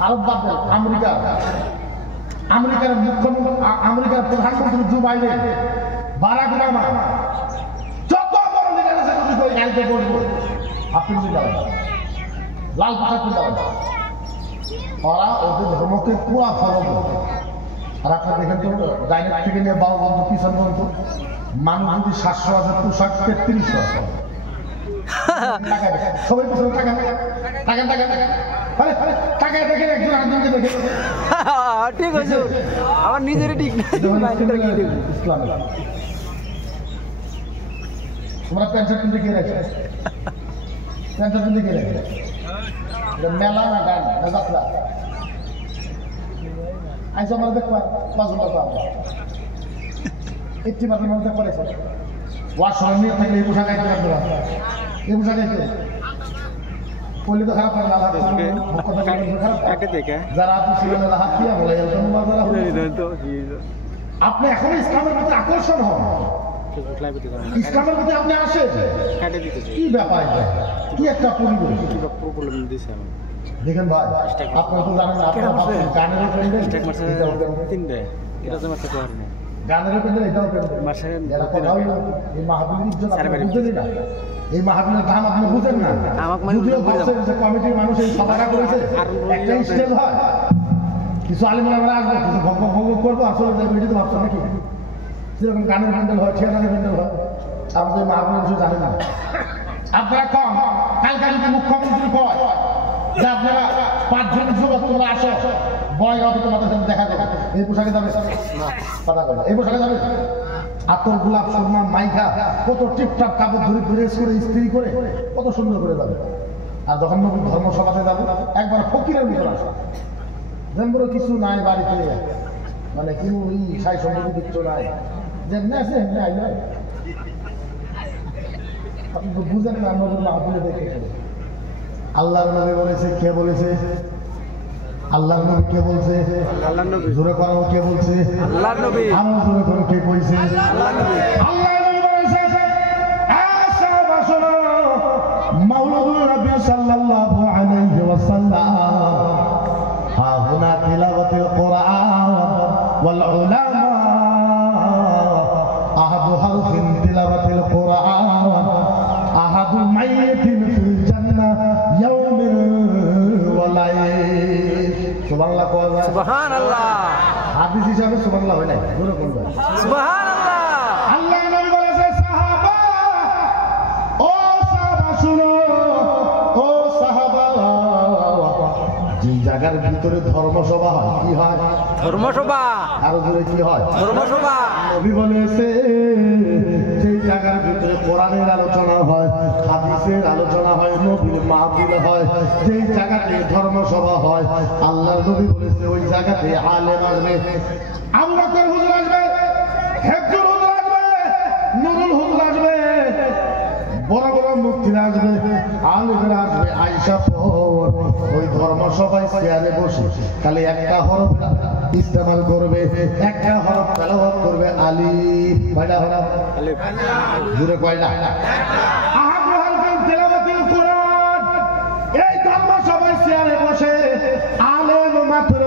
ভারত বাদ দেন, আমেরিকার মুখ্যমন্ত্রী, আমেরিকার প্রধানমন্ত্রী জো বাইডেন, বারাক ওবামা, যত বড় লিডার আছে যদি ওই গাড়িতে বসবো আপনি যাবেন লাল পোশাক যাবেন, ওরা ওদের ধর্মকে পুরা ফলো করবে। আর আপনার দেখেন তো ডাইরেক্ট থেকে নিয়ে বাবু বন্ধু পিছন বন্ধু মানুষ যদি 700 আছে, পোশাক 3300 আছে। সবাই পিছনে টাকা টাকা টাকা টাকা দেখে একজন আরেকজনকে দেখে ঠিক আছে, আমার নিজেরই ঠিক ইসলাম তোমরা পেনশন কিনতে কে রাখছে, পেনশন কিনতে কে রাখছে, মেলা না গান না যাত্রা আইসা আমরা দেখবা 5 বছর 80% মধ্যে করেছে ওয়ার সরণীয় থাকলে এই পোশাক আইতে আপনারা এই পোশাক আইতে পড়লে তো খারাপ না লাগে যারা আপনি ছিলেন হাত দিয়ে বলে আপনি এখন ইসলামের প্রতি আকর্ষণ হন, ইসলামের প্রতি আপনি আসেন, কি ব্যাপার কি একটা পরিবেশ দেখেন ভাই। আপনারা তো জানেন আপনারা গানেরও প্যান্ডেল গানেরও প্যান্ডেল এটাও প্যান্ডেল, এই মাহফিলের ইজ্জত আপনি বুঝেন না, এই মাহফিলের দাম আপনি বুঝেন না। যদিও বলছেন যে কমিটির মানুষ এই সভাটা করেছে একটা স্টেজ হয়, কিছু আলিমরা আমরা আসবো কিছু ভঙ্গ ভঙ্গ করবো, আসলে এটা তো ভাবছেন নাকি যেরকম গানের প্যান্ডেল হয়, থিয়েটারের প্যান্ডেল হয়, আপনাদের মাহফিলের কিছু জানেন না। আপনারা কম কালকা যদি মুখ্যমন্ত্রী কয় যে আপনারা 5 জন যুবক তোমরা আসো বয়গাঁও তোমাদের সাথে দেখা যাবে, এই পোশাকে যাবে কথা বলে, এই পোশাকে যাবে আতর গোলাপ সুরমা মাইখা কত টিপটাপ কাপড় ধরে প্রেস করে ইস্ত্রি করে কত সুন্দর করে যাবে। আর যখন নবীর ধর্মসভাতে যাবো একবার ফকিরের ভিতরে আসো, যেন বড় কিছু নাই বাড়িতে, মানে কি ওই সাই সম্পত্তি কিছু নাই, যেমনি আছে এমনি আইলে আপনি তো বুঝেন না। নবীর মাহফিলে দেখে আল্লাহর নবী বলেছে, কে বলেছে? আল্লাহর নবী কে বলছে? আল্লাহর নবী। জোরে করো কে বলছে? আল্লাহর নবী। আরো জোরে করো কে কইছে? আল্লাহর নবী। আল্লাহর নবী বলেছে সাহাবা শোনো, মাওলানা নবী সাল্লাল্লাহু আলাইহি ওয়াসাল্লাম হা হুনা তিলাওয়াতুল কোরআন ওয়াল উলামা আহাদু হারফিন তিলাওয়াতুল কোরআন আহাদু মাইয়াতিন ফিল জান্নাহ ইয়াউমিন ওয়া লাইল। সুবহানাল্লাহ কওয়া যায়? সুবহানাল্লাহ। হাদিস হিসাবে সুবহানাল্লাহ হয় নাই, জোরে বলবেন সুবহানাল্লাহ। আল্লাহ নবী বলেছে সাহাবা, ও সাহাবা শুনো, ও সাহাবা, যে জায়গার ভিতরে ধর্মসভা হয় কি হয়? ধর্মসভা। আরো জোরে কি হয়? ধর্মসভা। নবী বলেছে যে জায়গার ভিতরে কোরআনের আলোচনা হয়, হাদিসের আলোচনা হয়, নবীর মাহফিল হয়, যে জায়গাতে ধর্মসভা হয়, আল্লাহর নবী বলেছে ওই জায়গাতে আলেম আসবে, আবু বকর হুজুর আসবে, হেফজুল হুজুর আসবে, নুরুল হুজুর আসবে, বড় বড় মুফতিরা আসবে, আলেমরা আসবে, আয়েশা পর ওই ধর্মসভায় চেয়ারে বসে খালি একটা হরফ ইস্তেমাল করবে, একটা হরফ তেলাওয়াত করবে, আলিফ। কয়টা হরফ? আলিফ। জোরে কয়টা? আহাদু হারফিন তিলাওয়াতুল কোরআন। এই ধর্মসভায় চেয়ারে বসে আলেম মাত্র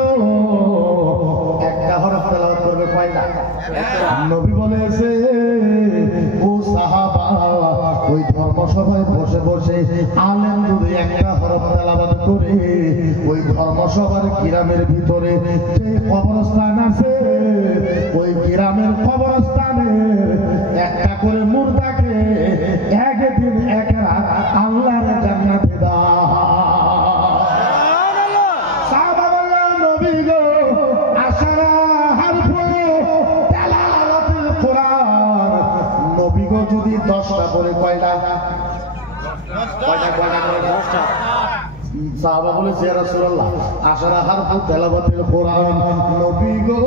একটা হরফ তেলাওয়াত করবে, কয়টা? নবী বলেছে ও সাহাবা, ওই ধর্মসভায় বসে বসে আলেম যদি একটা হরফ তেলাওয়াত করে ওই ধর্মসভার গ্রামের ভিতরে যে কবরস্থান আছে ওই গ্রামের কবরস্থানে একটা করে মুর্দাকে একদিন এক রাত আল্লাহর জান্নাতে দাও। সাহাবা বললেন নবী গো আশারা হারফু তেলাওয়াতুল কোরআন, নবী গো যদি 10টা করে কয়টা? কয়টা কয়টা করে? 10টা। সাহাবা বলেছে ইয়া রাসূলুল্লাহ আশারা হারফু তেলাওয়াতুল কোরআন, নবী গো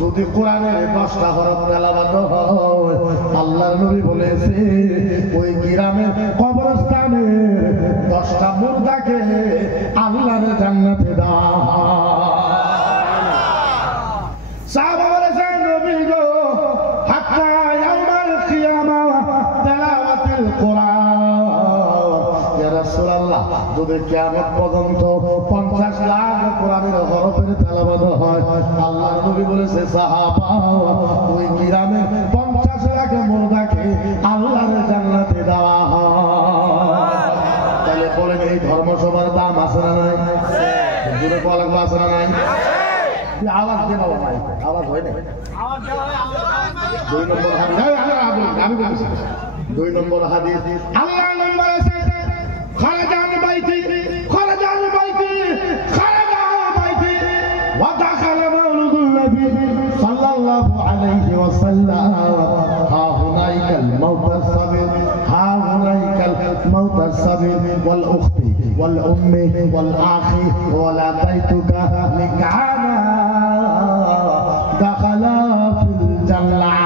যদি কোরআনের 10টা হরফ তেলাওয়াত হয়, আল্লাহর নবী বলেছে ওই গ্রামের কবরস্থানে 10টা মুর্দাকে আল্লাহর জান্নাতে দাও। সাহাবা বলেছে নবী গো হাত্তা ইয়াউমাল কিয়ামা তেলাওয়াতুল কোরআন, ইয়া রাসূলুল্লাহ যদি কিয়ামত পর্যন্ত 50 লাখ বলেছে সাহাবা ওই গ্রামে 50 লাখ মুর্দাকে আল্লাহর জান্নাতে দেওয়া হয়। তাহলে বলেন এই ধর্মসভার দাম আছে না নাই? জোরে বলা আছে না নাই? আওয়াজ দেন, আওয়াজ হয় না। 2 নম্বর হাদিস আমি বলছি 2 নম্বর হাদিস আল্লাহ নবী বলেছে খারাজান বাইতি খারাজান বাইতি খারাজান বাইতি ওয়া দাখালা মাউলুদুন নবী সাল্লাল্লাহু আলাইহি ওয়াসাল্লাম হা হুনাইকাল মাউতাস সাবির হা হুনাইকাল মাউতাস সাবির ওয়াল উখতি ওয়াল উম্মি ওয়াল আখি ওয়া লা বাইতুকা লিকানা দাখালা ফিল জান্নাহ।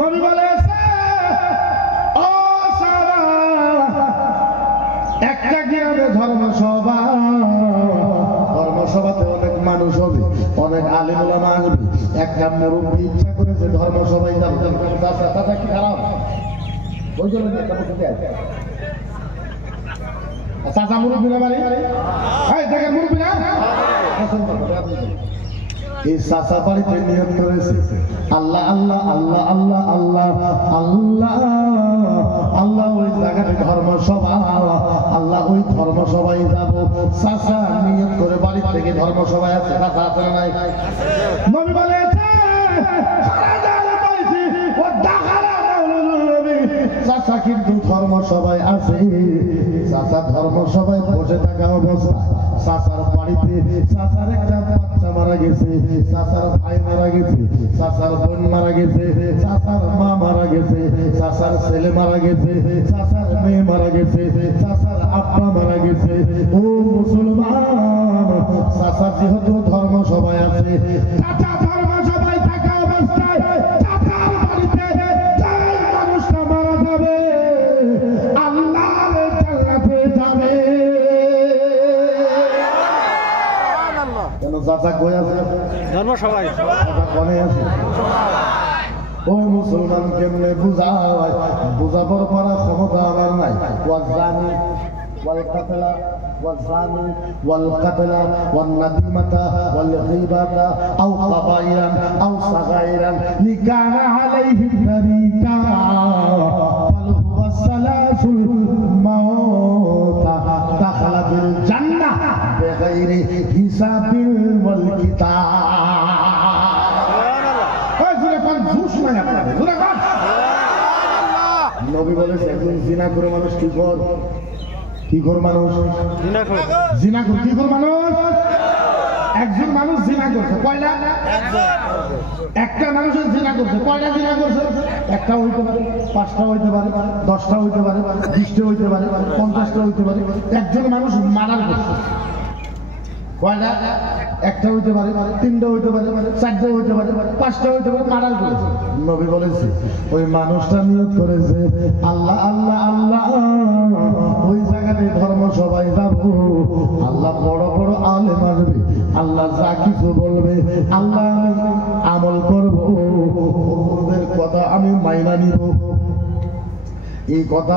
নবী বলেছে ও সারা একটা গ্রামে ধর্মসভাতে অনেক মানুষ হবে, অনেক আলেম ওলামা আসবে। একটা মুরব্বী ইচ্ছা করেছে ধর্মসভায় যাবে, তাতে কি খারাপ? চাচা মুরব্বী না বাড়ি দেখেন মুরব্বী না এই চাচা বাড়িতে নিয়ত করেছে আল্লাহ আল্লাহ আল্লাহ আল্লাহ আল্লাহ আল্লাহ আল্লাহ ওই জায়গাতে ধর্মসভা, আল্লাহ ওই ধর্মসভায় যাব। চাচা নিয়ত করে বাড়ি থেকে ধর্মসভায় আছে, চাচা আছে না নাই? নবী বলেছে চাচা কিন্তু ধর্মসভায় আছে। চাচা ধর্মসভায় বসে থাকা অবস্থা চাচার বাড়িতে চাচার একটা বাচ্চা মারা গেছে, চাচার ভাই মারা গেছে, চাচার বোন মারা গেছে, চাচার মা মারা গেছে, চাচার ছেলে মারা গেছে, চাচার মেয়ে মারা গেছে, চাচার আব্বা মারা গেছে। ও মুসলমান, চাচা যেহেতু ধর্মসভায় আছে, চাচা ধর্মসভায় থাকা অবস্থায় চাচার বাড়িতে যাই মানুষটা মারা যাবে আল্লাহর জান্নাতে যাবে। কেন চাচা কই আছে? ধর্মসভায়। চাচা কোনে আছে? ও মুসলমান কেমনে বুঝায়? বুঝাবার পারা ক্ষমতা আমার নাই। ওয়াজানি والقتل والزاني والقتل والنديمة والغيبة أو قبائلا أو صغائرا لكان عليه الطريقة فله الثلاث الموت دخل بالجنة بغير حساب والكتاب. নবী বলেছে একজন জিনা করে মানুষ কি কর মানুষ জিনা কর কি কর মানুষ একজন মানুষ জিনা করছে কয়টা? একটা মানুষের জিনা করছে কয়টা? জিনা করছে একটা হইতে পারে, 5টা হইতে পারে, 10টা হইতে পারে, 20টা হইতে পারে, 50টা হইতে পারে। একজন মানুষ মার্ডার করছে কয়টা? একটা হইতে পারে, 3টা হইতে পারে, 4টা হইতে পারে, 5টা হইতে পারে, মার্ডার করেছে। নবী বলেছে ওই মানুষটা নিয়ত করেছে আল্লাহ আল্লাহ আল্লাহ ওই জায়গাতে ধর্মসভায় যাব, আল্লাহ বড় বড় আলেম আসবে, আল্লাহ যা কিছু বলবে আল্লাহ আমি আমল করব, ওদের কথা আমি মাইনা নিব। এই কথা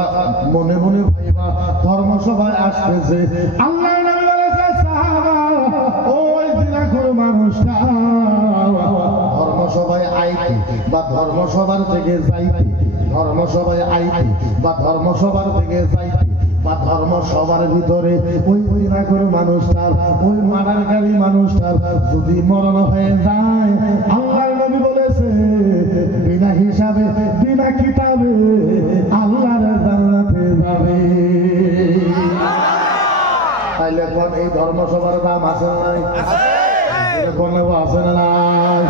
মনে মনে ভাইবা ধর্মসভায় আসতেছে। আল্লাহ ওই জিনাখোর মানুষটা ধর্মসভায় আইতে বা ধর্মসভার থেকে যাইতে, ধর্মসভায় আইতে বা ধর্মসভার থেকে যাইতে বা ধর্মসভার ভিতরে ওই জিনাখোর মানুষটার, ওই মারারকারী মানুষটার যদি মরণ হয়ে যায়, আল্লাহর নবী বলেছে বিনা হিসাবে বিনা কিতাবে আল্লাহর জান্নাতে যাবে। তাইলে কোন এই ধর্মসভার দাম আছে না নাই? এরকম আছে না নাই?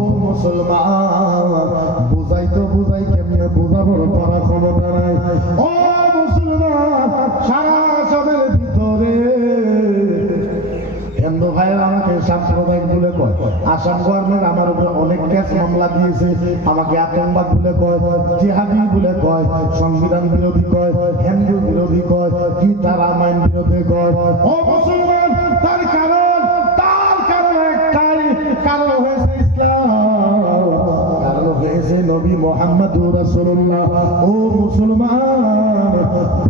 ও মুসলমান, বুঝাই তো বুঝাই কেমনে বুঝাবার পারা ক্ষমতা নাই। ও মুসলমান, সারা সবের ভিতরে হিন্দু ভাইয়ের আমাকে সাম্প্রদায়িক বলে কয়, আসাম গভর্নমেন্ট আমার উপরে অনেক কেস মামলা দিয়েছে, আমাকে আতঙ্কবাদ বলে কয়, জিহাদি বলে কয়, সংবিধান বিরোধী কয়, হিন্দু বিরোধী কয়, গীতা রামায়ণ বিরোধী কয়। ও মুসলমান, তার কারণ একটাই, কারণ হয়েছে ইসলাম, কারণ হয়েছে নবী মুহাম্মদুর রাসূলুল্লাহ। ও মুসলমান,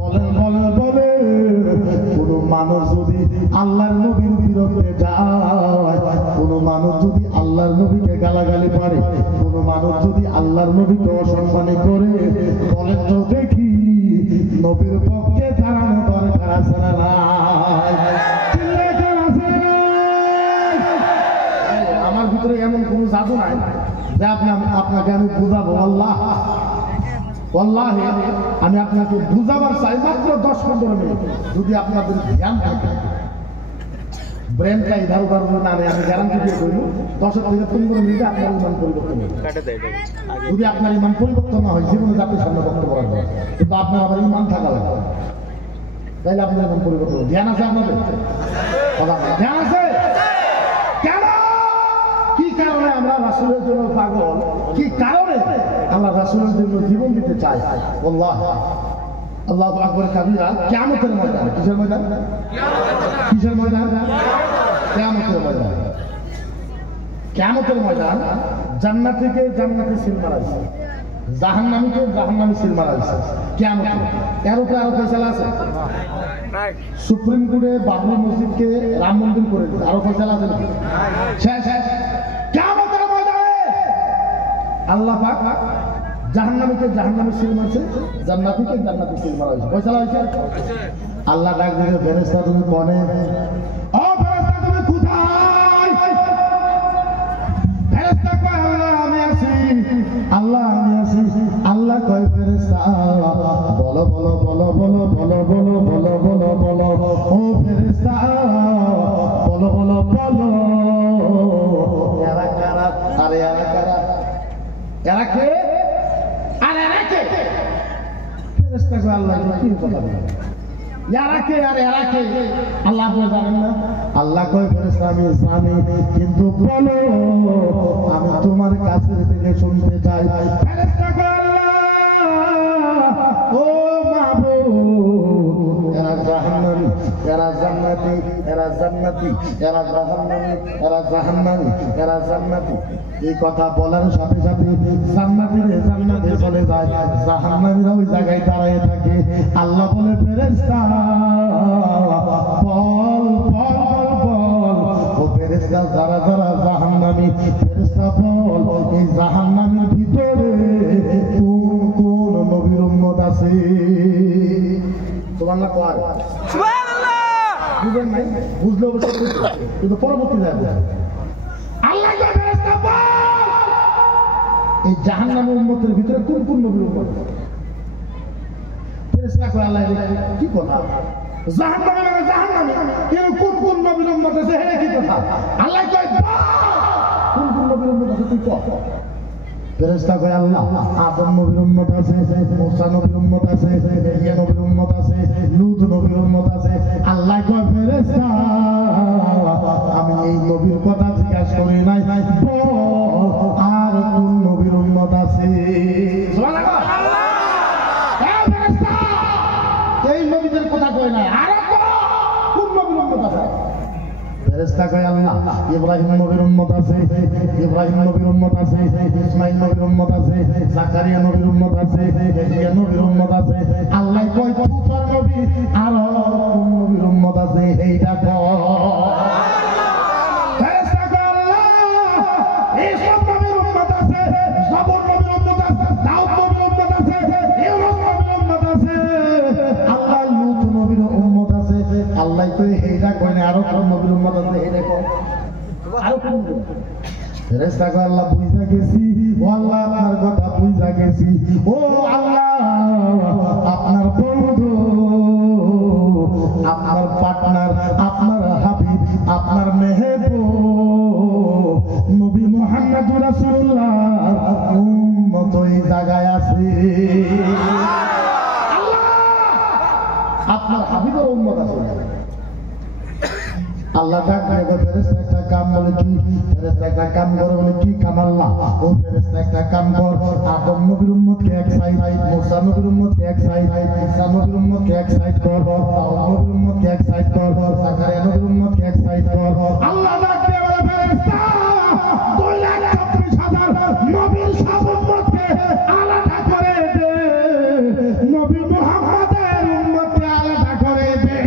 বলেন বলেন বলেন, কোন মানুষ যদি আল্লাহর নবীর বিরুদ্ধে যায়, কোন মানুষ যদি আল্লাহর নবীকে গালাগালি পারে, কোন মানুষ যদি আল্লাহর নবীকে অসম্মানী করে, বলেন তো দেখি নবীর পক্ষে দাঁড়ানো দরকার আছে না নাই? আমার ভিতরে এমন কোন জাদু নাই যে আপনাকে আমি বুঝাবো। আল্লাহি আমি আপনাকে বুঝাবার চাই মাত্র 10-15 মিনিট, যদি আপনাদের জ্ঞান থাকে, ব্রেনটা ইধার উধার না নেই, আমি গ্যারান্টি দিয়ে বলবো 10 থেকে 15 মিনিটে আপনার ইমান পরিবর্তন হবে। যদি আপনার ইমান পরিবর্তন না হয়, জীবনে জাতির সামনে বক্তব্য রাখবেন, কিন্তু আপনার আবার ইমান থাকা লাগবে, তাইলে আপনার ইমান পরিবর্তন হবে। ধ্যান আছে আপনাদের? ধ্যান আছে? কেন, কি কারণে আমরা রাসূলের জন্য পাগল, কি কারণে আমরা রাসূলের জন্য জীবন দিতে চাই? আল্লাহু আকবার কাবীরা। কিয়ামতের ময়দান, কিসের ময়দান? কিসের ময়দান? কিয়ামতের ময়দান। কিয়ামতের ময়দান। জান্নাতীকে জান্নাতে সিল মারা হয়েছে, জাহান্নামীকে জাহান্নামী সিল মারা হয়েছে। কিয়ামতে এর উপরে আরো ফয়সালা আছে। সুপ্রিম কোর্টে বাবরি মসজিদকে রাম মন্দির করে দিচ্ছে, আরো ফয়সালা আছে নাকি? শেষ। কিয়ামতের ময়দানে আল্লাহ পাক জাহান্নামীকে জাহান্নামী সিল মারছে, জান্নাতীকে জান্নাতি সিল মারা হয়েছে। ফয়সালা হয়েছে। আল্লাহ ডাক দিয়েছে, ফেরেশতা তুমি কোনে? ও ফেরেশতা তুমি কোথায়? ফেরেশতা কয় আল্লাহ আমি আছি, আল্লাহ আমি আছি। আল্লাহ কয় ফেরেশতা বলো বলো বলো বলো বলো বলো বলো বলো বলো, ও ফেরেশতা বলো বলো বলো, এরা কারা? আরে এরা কারা? এরা কে? আরে এরা কে? ফেরেশতা কয় আল্লাহ কি কথা বলে? এরা কে? আরে এরা কে? আল্লাহ আপনি জানেন না? আল্লাহ কয় ফেরেশতা আমি জানি, কিন্তু বলো আমি তোমার কাছের থেকে শুনতে চাই। ফেরেশতা কয় আল্লাহ ও মাবুদ, এরা জাহান্নামী, এরা জান্নাতি, এরা জান্নাতি, এরা জাহান্নামী, এরা জাহান্নামী, এরা জান্নাতি। এই কথা বলার সাথে সাথে জান্নাতীরা জান্নাতে চলে যায়, জাহান্নামীরা ওই জায়গায় দাঁড়িয়ে থাকে। আল্লাহ বলে ফেরেশতা বল বল বল, ও ফেরেশতা যারা যারা জাহান্নামী, ফেরেশতা বল এই জাহান্নামীর ভিতরে কোন কোন নবীর উম্মত আছে? সুবহানাল্লাহ কয় সুবহানাল্লাহ। বুঝেন নাই? বুঝলে অবশ্য কিন্তু পরবর্তী যায় আল্লাহ কয় ফেরেশতা বল এই জাহান্নামের উম্মতের ভিতরে কোন কোন নবীর উম্মত? ফেরেশতা কয় আল্লাহ কি কথা? জাহান্নামে মানে জাহান্নামে, কিন্তু কোন কোন নবীর উম্মত আছে এটা কি কথা? আল্লাহ কয় কোন কোন নবীর উম্মত আছে তুই কর। ফেরেশতা কয় আল্লাহ আদম নবীর উম্মত আছে, মুসা নবীর উম্মত আছে, ইয়া নবীর উম্মত আছে, লূত নবীর উম্মত আছে। আল্লাহ কয় ফেরেশতা আমি এই নবীর কথা জিজ্ঞাসা করি নাই, আর কোন নবীর উম্মত আছে? সুবহানাল্লাহ। এই নবীদের কথা কয় না, আর কোন নবীর উম্মত আছে? ফেরেশতা কয় আল্লাহ ইব্রাহিম নবীর উম্মত আছে, ইব্রাহিম নবীর উম্মত আছে, ইসমাঈল নবীর উম্মত আছে, জাকারিয়া নবীর উম্মত আছে, ইয়াহইয়া নবীর উম্মত আছে। আল্লাহ কয় তোর নবী আর কোন নবীর উম্মত আছে এইটা কয়। ফেরেশতা কয় আল্লাহ এই সব নবীর উম্মত আছে, জবর নবীর উম্মত আছে, দাউদ নবীর উম্মত আছে, ইউনূস নবীর উম্মত আছে, আল্লাহ লূত নবীর উম্মত আছে। আল্লাহ কয় এইটা কয় না, আরো কোন নবীর উম্মত আছে এইটা কয়। আরো কোন? ফেরেশতা কয় আল্লাহ বুঝা গেছি, ও আল্লাহ আপনার কথা বুঝা গেছি, ও আল্লাহ আপনার বন্ধু, আপনার পার্টনার, আপনার হাবিব, আপনার মেহবুব নবী মুহাম্মদুর রাসূলুল্লাহ উম্মত এই জায়গায় আছে। আল্লাহ আপনার হাবিবের উম্মত আছে। আল্লাহ ডাক দিয়ে ফেরেশতা একটা কাম বলে কি? ফেরেশতা একটা কাম করে বলে কি কাম? আল্লাহ ও ফেরেশতা একটা কাম কর, আদম নবীর উম্মতকে এক সাইড, মুসা নবীর উম্মতকে এক সাইড, ঈসা নবীর উম্মতকে এক সাইড কর, দাউদ নবীর উম্মতকে এক সাইড কর, জাকারিয়া নবীর উম্মতকে এক সাইড কর। আল্লাহ ডাক দিয়ে বলে ফেরেশতা 2,36,000 নবীর সব উম্মতকে আলাদা করে দে, নবী মুহাম্মদের উম্মতকে আলাদা করে দে।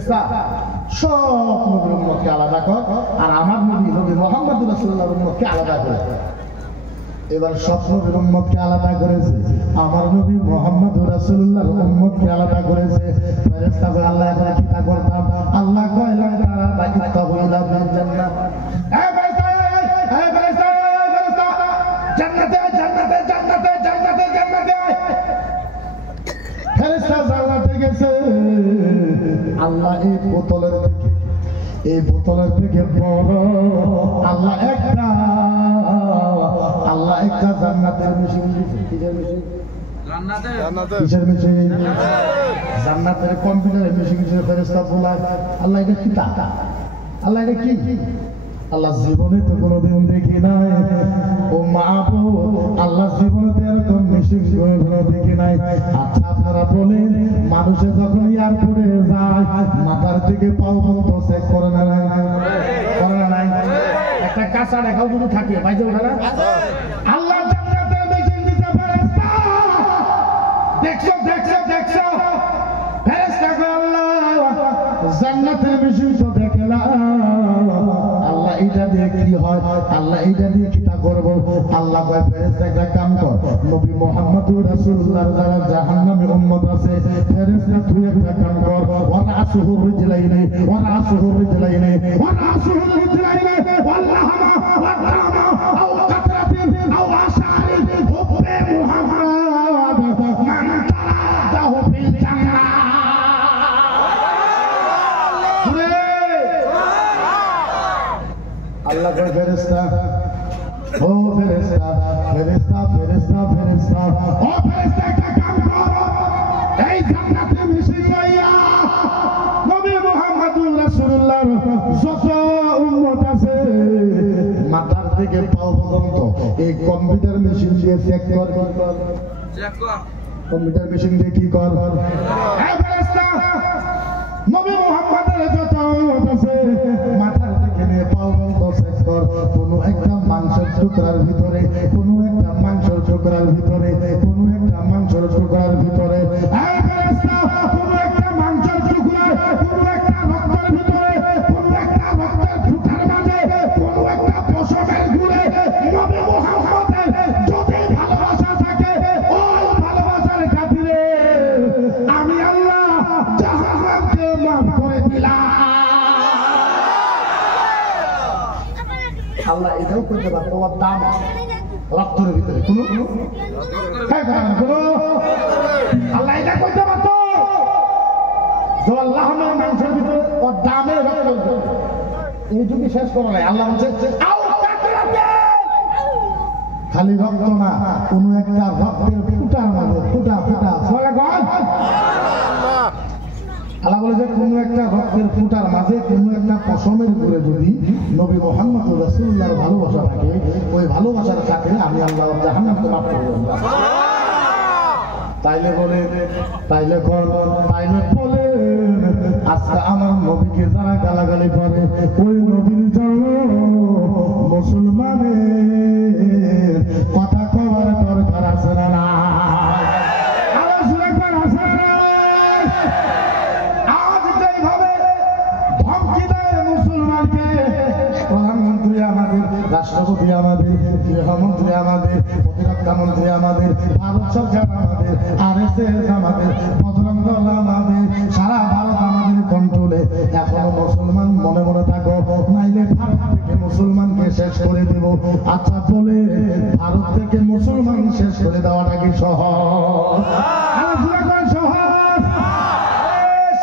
ফেরেশতা সব নবীর উম্মতকে আলাদা কর, আর আমার নবী নবী মুহাম্মদ রাসূলুল্লাহর উম্মতকে আলাদা করে। এবার সব নবীর উম্মতকে আলাদা করেছে, আমার নবী মুহাম্মদ রাসূলুল্লাহর উম্মতকে আলাদা করেছে। ফেরেশতা বলে আল্লাহ এখন কি তা করতাম? আল্লাহ কইলা তারা বাইতা বইলা জান্নাত। এই ফেরেশতা, এই ফেরেশতা, ফেরেশতা জান্নাতে, জান্নাতে, জান্নাতে, জান্নাতে, জান্নাতে। ফেরেশতা জান্নাতে গেছে। আল্লাহ এই বোতলের থেকে বড় আল্লাহ একটা জান্নাতের মেশিন দিয়েছে। কিসের মেশিন? জান্নাতের কম্পিউটারের মেশিন দিয়েছে। ফেরেশতা বলে আল্লাহ এটা কি? আল্লাহ এটা কি? আল্লাহ জীবনে তো কোনোদিন দেখি নাই। ও মাহবুব, আল্লাহ জীবনে তো এরকম মেশিন দেখি নাই। আচ্ছা আপনারা বলেন, মানুষে যখন এয়ারপোর্টে যায় মাথার থেকে পাও পর্যন্ত চেক করে না? করে না? একটা কাঁচা রেখাও যদি থাকে বাইরে ওঠে না? আল্লাহ জান্নাতের মেশিন দিতে ফেরেশতা। দেখছো দেখছো দেখছো ফেরেশতা কয় আল্লাহ জান্নাতের মেশিন তো দেখলাম, আল্লাহ এটা দিয়ে কি হয়? আল্লাহ এটা দিয়ে কি তা করবো? আল্লাহ কয় ফেরেশতা একটা কাম কর, নবী মুহাম্মদুর রাসূলুল্লাহর যারা জাহান্নামের উম্মত আছে ফেরেশতা তুই একটা কাম কর, ওয়ারাসুহু রিজলাইনি ওয়ারাসুহু রিজলাইনি ওয়ারাসুহু রিজলাইনি ওয়াল্লাহমা ওয়াদামা আও কাতরাতিন আও আশারিন হুব্বে মুহাম্মদ মান তারাদাহু ফিল জান্নাহ। আল্লাহ কয় ফেরেশতা, ও ফেরেশতা, ফেরেশতা, ফেরেশতা, ফেরেশতা, ও ফেরেশতা একটা কাম কর, এই জান্নাতের মেশিন লইয়া নবী মুহাম্মদুর রাসূলুল্লাহর যত উম্মত আছে মাথার থেকে পাও পর্যন্ত এই কম্পিউটার মেশিন দিয়ে চেক কর। কম্পিউটার মেশিন দিয়ে কি কর? এই ফেরেশতা নবী মুহাম্মদের যত উম্মত আছে মাথার থেকে নিয়ে পাও পর্যন্ত চেক কর। কোনো একটা মাংসের টুকরার ভিতরে, কোনো একটা মাংসের টুকরার ভিতরে, কোনো একটা মাংসের টুকরার ভিতরে, এই ফেরেশতা কোনো একটা মাংসের টুকরা, কোনো একটা রক্তের ভিতরে, কোনো একটা রক্তের ফুটার মাঝে, কোনো একটা পশমের গুড়ে নবী মুহাম্মদের যদি ভালোবাসা থাকে, ওই ভালোবাসার খাতিরে আমি আল্লাহ জাহান্নামকে মাফ করে দিলাম। আল্লাহ এটাও করতে পারতো, ওর দাম রক্তের ভিতরে কোনো আল্লাহ এটা করতে পারতো, আল্লাহমের মাংসের ভিতরে ওর দামে রক্ত। এই যুগে শেষ করা নাই। আল্লাহ বলছে খালি রক্ত না, কোন একটা রক্তের ফুটার মাঝে ফুটা ফুটা আল্লাহ বলেছে কোন একটা রক্তের ফুটার মাঝে কোন একটা পশমের গুড়ে যদি নবী মুহাম্মদ রাসূলুল্লাহর ভালোবাসা থাকে, ওই ভালোবাসার খাতিরে আমি আল্লাহ জাহান্নামকে মাফ করে দেব। তাইলে বলে, তাইলে বলে আজকে আমার নবীকে যারা গালাগালি করে, ওই নবীর জন্য মুসলমানের কথা কবার দরকার আছে না? প্রধানমন্ত্রী আমাদের, রাষ্ট্রপতি আমাদের, গৃহমন্ত্রী আমাদের, প্রতিরক্ষা মন্ত্রী আমাদের, ভারত সরকার আমাদের, আরএসএস আমাদের, বজরং দল আমাদের, সারা ভারত আমাদের কন্ট্রোলে। এখনো মুসলমান মনে মনে থাকো, নাইলে ভারত থেকে মুসলমানকে শেষ করে দেব। আচ্ছা বলে ভারত থেকে মুসলমান শেষ করে দেওয়াটা কি সহজ? সহজ?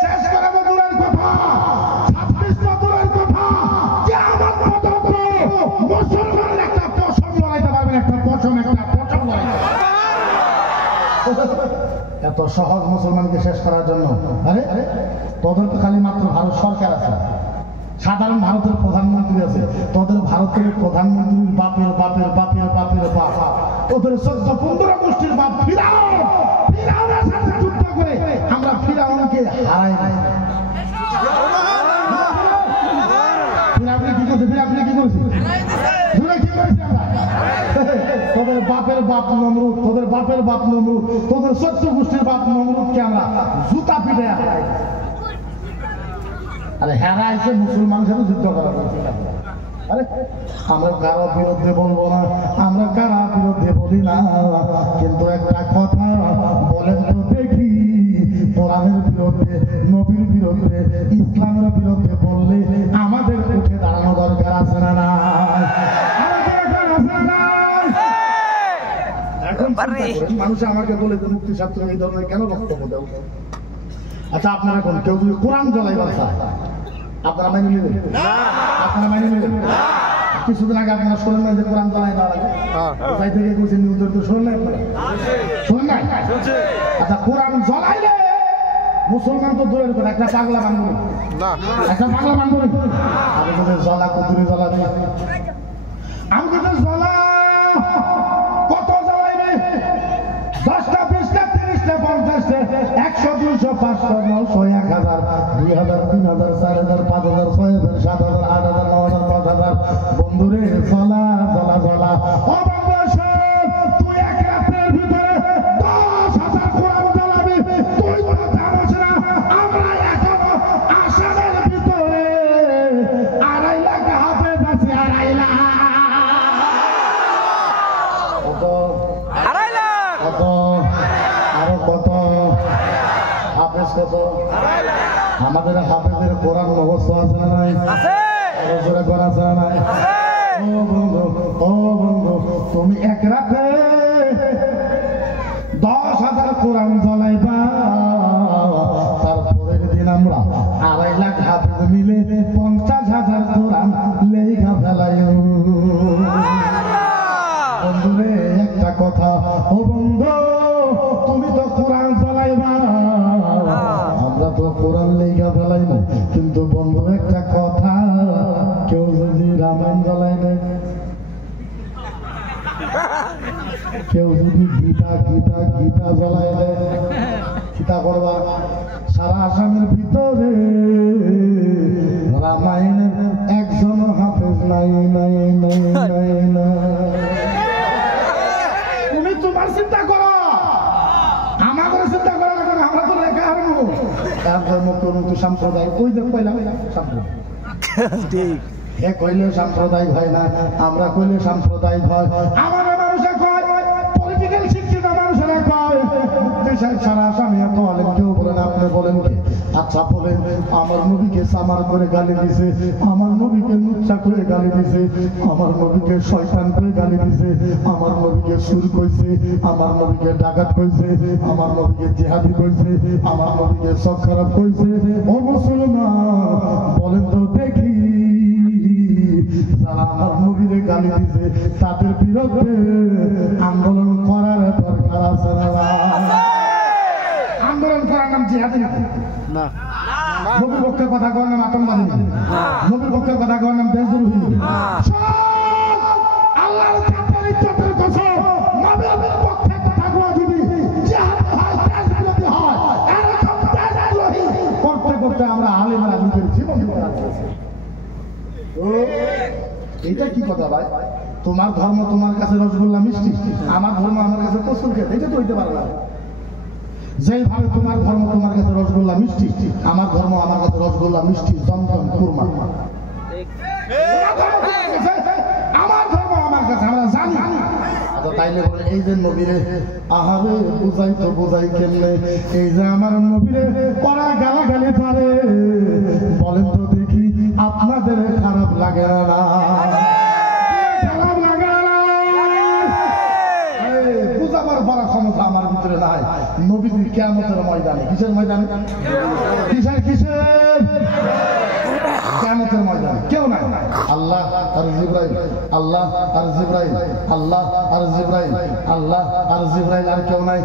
শেষ করে দূরের কথা, 26 দূরের কথা, মুসলমানের একটা পশম লড়াইতে পারবেন, একটা পশম এত সহজ মুসলমানকে শেষ করার জন্য? আরে তোদের তো খালি মাত্র ভারত সরকার আছে, সাধারণ ভারতের প্রধানমন্ত্রী আছে, তোদের ভারতের প্রধানমন্ত্রীর বাপের বাপের বাপের বাপের বাপ, তোদের 14-15 গোষ্ঠীর বাপ ফিরাউন, ফিরাউনের সাথে যুদ্ধ করে আমরা ফিরাউনকে হারাই। ফিরাউন কি করছে? তোদের বাপের বাপ নমরুদ, তোদের বাপের বাপ নমরুদ, তোদের 14 গোষ্ঠীর বাপ নমরুদকে আমরা জুতা পিটে হারাই। আরে হেরা এসে মুসলমান সাথে যুদ্ধ করা আরে আমরা কারো বিরুদ্ধে বলবো না, আমরা কারো বিরুদ্ধে বলি না, কিন্তু একটা কথা বলেন তো দেখি, কোরআনের বিরুদ্ধে, নবীর বিরুদ্ধে, ইসলামের বিরুদ্ধে বললে আমাদের উঠে দাঁড়ানো দরকার আছে না? এখন মানুষ আমাকে বলে যে মুক্তি ছাত্র এই ধরনের কেন বক্তব্য দেও? আচ্ছা আপনারা কোন কেউ যদি কোরআন জ্বলাইবার চায় আপনারা মেনে নেবেন? আপনারা মেনে নেবেন? কিছুদিন আগে আপনারা শোনেন না যে কোরআন জ্বলাই না লাগে? তাই থেকে বলছেন নিউজের তো শোনেন আপনারা? শোনেন নাই? আচ্ছা কোরআন জ্বলাইলে মুসলমান তো দূরের কথা, একটা পাগলা মানব না, একটা পাগলা মানব না। আমি তো জ্বলা কতদিনে জ্বলাবে, আমি তো জ্বলা কত জ্বলাইবে? 10টা 20টা 30টা 50টা 100 200 500 900 1000 2000 3000 4000 5000 6000 7000 8000 9000 5000 বন্ধুরে জ্বলা জ্বলা জ্বলা। ও বন্ধু তুই এক রাতের ভিতরে 10,000 কোরআন জ্বলাবি, তুই বলে জানিস না আমরা এখনো আসামের ভিতরে 2.5 লাখ হাফেজ আছে, 2.5 লাখ। কত আরো কত হাফেজ কত? আমাদের হাফেজের কোরআন মুখস্থ আছে না নাই? জোরে করা আছে না নাই? ও বন্ধু তুমি এক রাতে 10,000 কোরআন জ্বলাইবা, তারপরের দিন আমরা 2.5 লাখ হাফেজ মিলে 50,000 কোরআন লেখা ফেলাই। বন্ধুরে একটা কথা, ও বন্ধু তুমি তো কোরআন জ্বলাইবা, আমরা তো কোরআন লেখা ফেলাইব, কিন্তু বন্ধু একটা কথা, কেউ যদি রামায়ণ জ্বলাই দেয়, কেউ যদি গীতা জ্বলাই দেয়, গীতা করবা? সারা আসামের ভিতরে রামায়ণের একজন হাফেজ নাই। তুমি তোমার চিন্তা করো, আমাদের চিন্তা করো না, কারণ আমরা তো লেখা হারবো। মুখ্যমন্ত্রী সাম্প্রদায়িক ওই যে কইলাম সাম্প্রদায়িক, এ কইলেও সাম্প্রদায়িক হয় না, আমরা কইলে সাম্প্রদায়িক হয়। আমাদের মানুষে কয়, পলিটিক্যাল শিক্ষিত মানুষেরা কয় দেশের সারা আসামে এত আলেম, কেউ বলেন আপনি বলেন কি? আচ্ছা বলেন, আমার নবীকে সামার করে গালি দিছে, আমার নবীকে লুচ্চা করে গালি দিছে, আমার নবীকে শয়তান করে গালি দিছে, আমার নবীকে সুর কইছে, আমার নবীকে ডাকাত কইছে, আমার নবীকে জিহাদি কইছে, আমার নবীকে সব খারাপ কইছে। ও মুসলমান বলেন তো দেখি, যারা আমার নবীরে গালি দিছে তাদের বিরুদ্ধে আন্দোলন করার দরকার আছে না? আন্দোলন করার নাম জিহাদি না। নবীর পক্ষের কথা করার নাম আতঙ্কবাদী, নবীর পক্ষের কথা করার নাম দেশদ্রোহী। আল্লাহর জাতের ইজ্জতের কসম, নবীর পক্ষে কথা কওয়া যদি জিহাদ হয়, দেশদ্রোহী হয়, এরকম দেশদ্রোহী করতে করতে আমরা আলেমরা নিজের জীবন হারাচ্ছি। এটা কি কথা ভাই? তোমার ধর্ম তোমার কাছে রসগোল্লা মিষ্টি, আমার ধর্ম আমার কাছে কসুর খেতে, এটা তো হইতে পারে না। যেইভাবে তোমার ধর্ম তোমার কাছে রসগোল্লা মিষ্টি, আমার ধর্ম আমার কাছে রসগোল্লা মিষ্টি জমজম কুরমা। আমার ধর্ম আমার কাছে, আমরা জানি। তাইলে বলে এই যে নবীরে আহারে বুঝাই তো বুঝাই কেমনে, এই যে আমার নবীরে করা গালাগালি পারে, বলেন তো দেখি আপনাদের খারাপ লাগে না? খারাপ লাগে না? বুঝাবার বড় ক্ষমতা আমার ভিতরে নাই। নবীর কিয়ামতের ময়দানে, কিসের ময়দানে? কিসের কিয়ামতের ময়দানে কেউ নাই। আল্লাহ আর জিবরাইল, আল্লাহ আর জিবরাইল, আল্লাহ আর জিবরাইল, আল্লাহ আর জিবরাইল, আর কেউ নাই।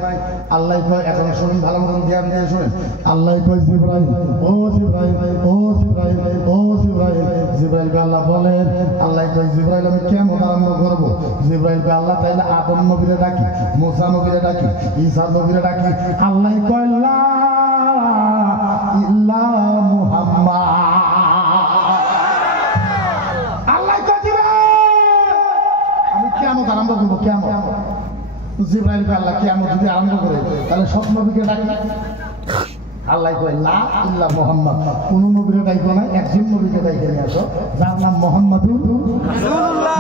আল্লাহ কয়, এখন শুনুন ভালো মতন ধ্যান দিয়ে শুনেন। আল্লাহ কয় জিবরাইল, ও জিবরাইল, ও জিবরাইল, ও জিবরাইল। জিবরাইলকে আল্লাহ বলেন, আল্লাহ কয় জিবরাইল আমি কেমন আরম্ভ করবো? জিবরাইলকে আল্লাহ তাইলে আদম নবীরে ডাকি, মুসা নবীরে ডাকি, ঈসা নবীরে ডাকি। আল্লাহ কয় লা ইল্লা মুহাম্মাদ। কিয়ামত আরম্ভ করবো, কিয়ামত। জিবরাইলকে আল্লাহ কিয়ামত যদি আরম্ভ করে, তাহলে সব নবীকে ডাকি। আল্লাহ কয় লা ইল্লা মুহাম্মদ, কোন নবীকে ডাইকো না, একজন নবীকে ডাইকে নিয়ে আসো যার নাম মুহাম্মাদুর রাসূলুল্লাহ।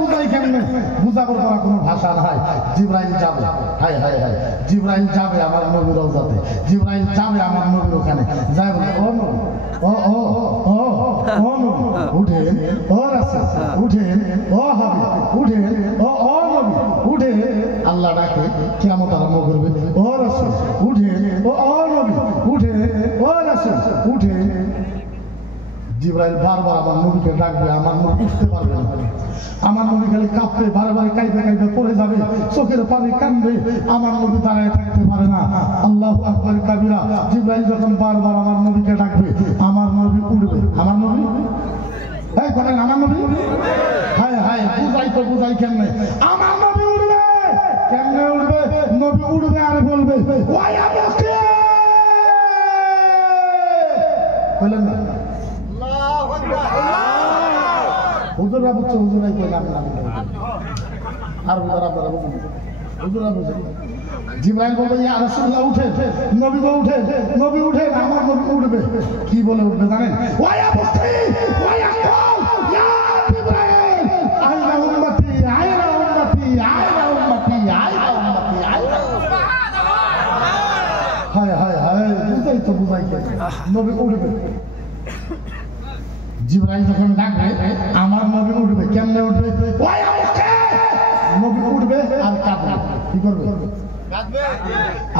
বুঝাই কেমনে? বুঝাবার পর কোনো ভাষা নাই। জিবরাইল যাবে, হায় হায় হায়, জিবরাইল যাবে আমার নবীর রওজাতে, জিবরাইল যাবে আমার নবীর ওখানে, যাই বলে ও নবী, ও ও ও ও নবী উঠেন, ও রাসূল উঠেন, ও হাবিব উঠেন, ও ও নবী উঠেন। আল্লাহ ডাকে কিয়ামত আরম্ভ করবে, ও রাসূল উঠেন, ও ও নবী উঠেন, ও রাসূল উঠেন। জিবরাইল বারবার আমার নবীকে ডাকবে, আমার নবী উঠতে পারবে না, আমার নবী খালি কাঁপবে, বারবার কাঁপবে কাঁপবে পড়ে যাবে, চোখের পানি কাঁদবে, আমার নবী দাঁড়ায় থাকতে পারে না। আল্লাহু আকবার কাবীরা। জিবরাইল যখন বারবার আমার নবীকে ডাকবে, আমার নবী উঠবে, আমার নবী এই করেন, আমার নবী হায় হায়, বুঝাই তো বুঝাই কেমনে, আমার নবী উঠবে, কেমনে উঠবে? নবী উঠবে আর বলবে ওয়া মুস্তি, বলেন না হুজুররা বুঝছে, হুজুরাই কইলাম না আর হুজুর আপনারা বুঝুন, হুজুররা বুঝেন। জিবরাইল বলবে ইয়া রাসূলুল্লাহ উঠেন, নবী গো উঠেন, নবী উঠেন, আমার নবী উঠবে। কি বলে উঠবে জানেন? ওয়া মুস্তি ওয়া ইয়াকুল ইয়া জিবরাইল আইনা উম্মতি আইনা উম্মতি আইনা উম্মতি আইনা উম্মতি আইনা। হায় হায় হায়, বুঝাই তো বুঝাই নবী উঠবে। জিবরাইল যখন ডাকবে আমার নবী উঠবে, কেমনে উঠবে? নবী উঠবে আর কাঁদবে। কি করবে?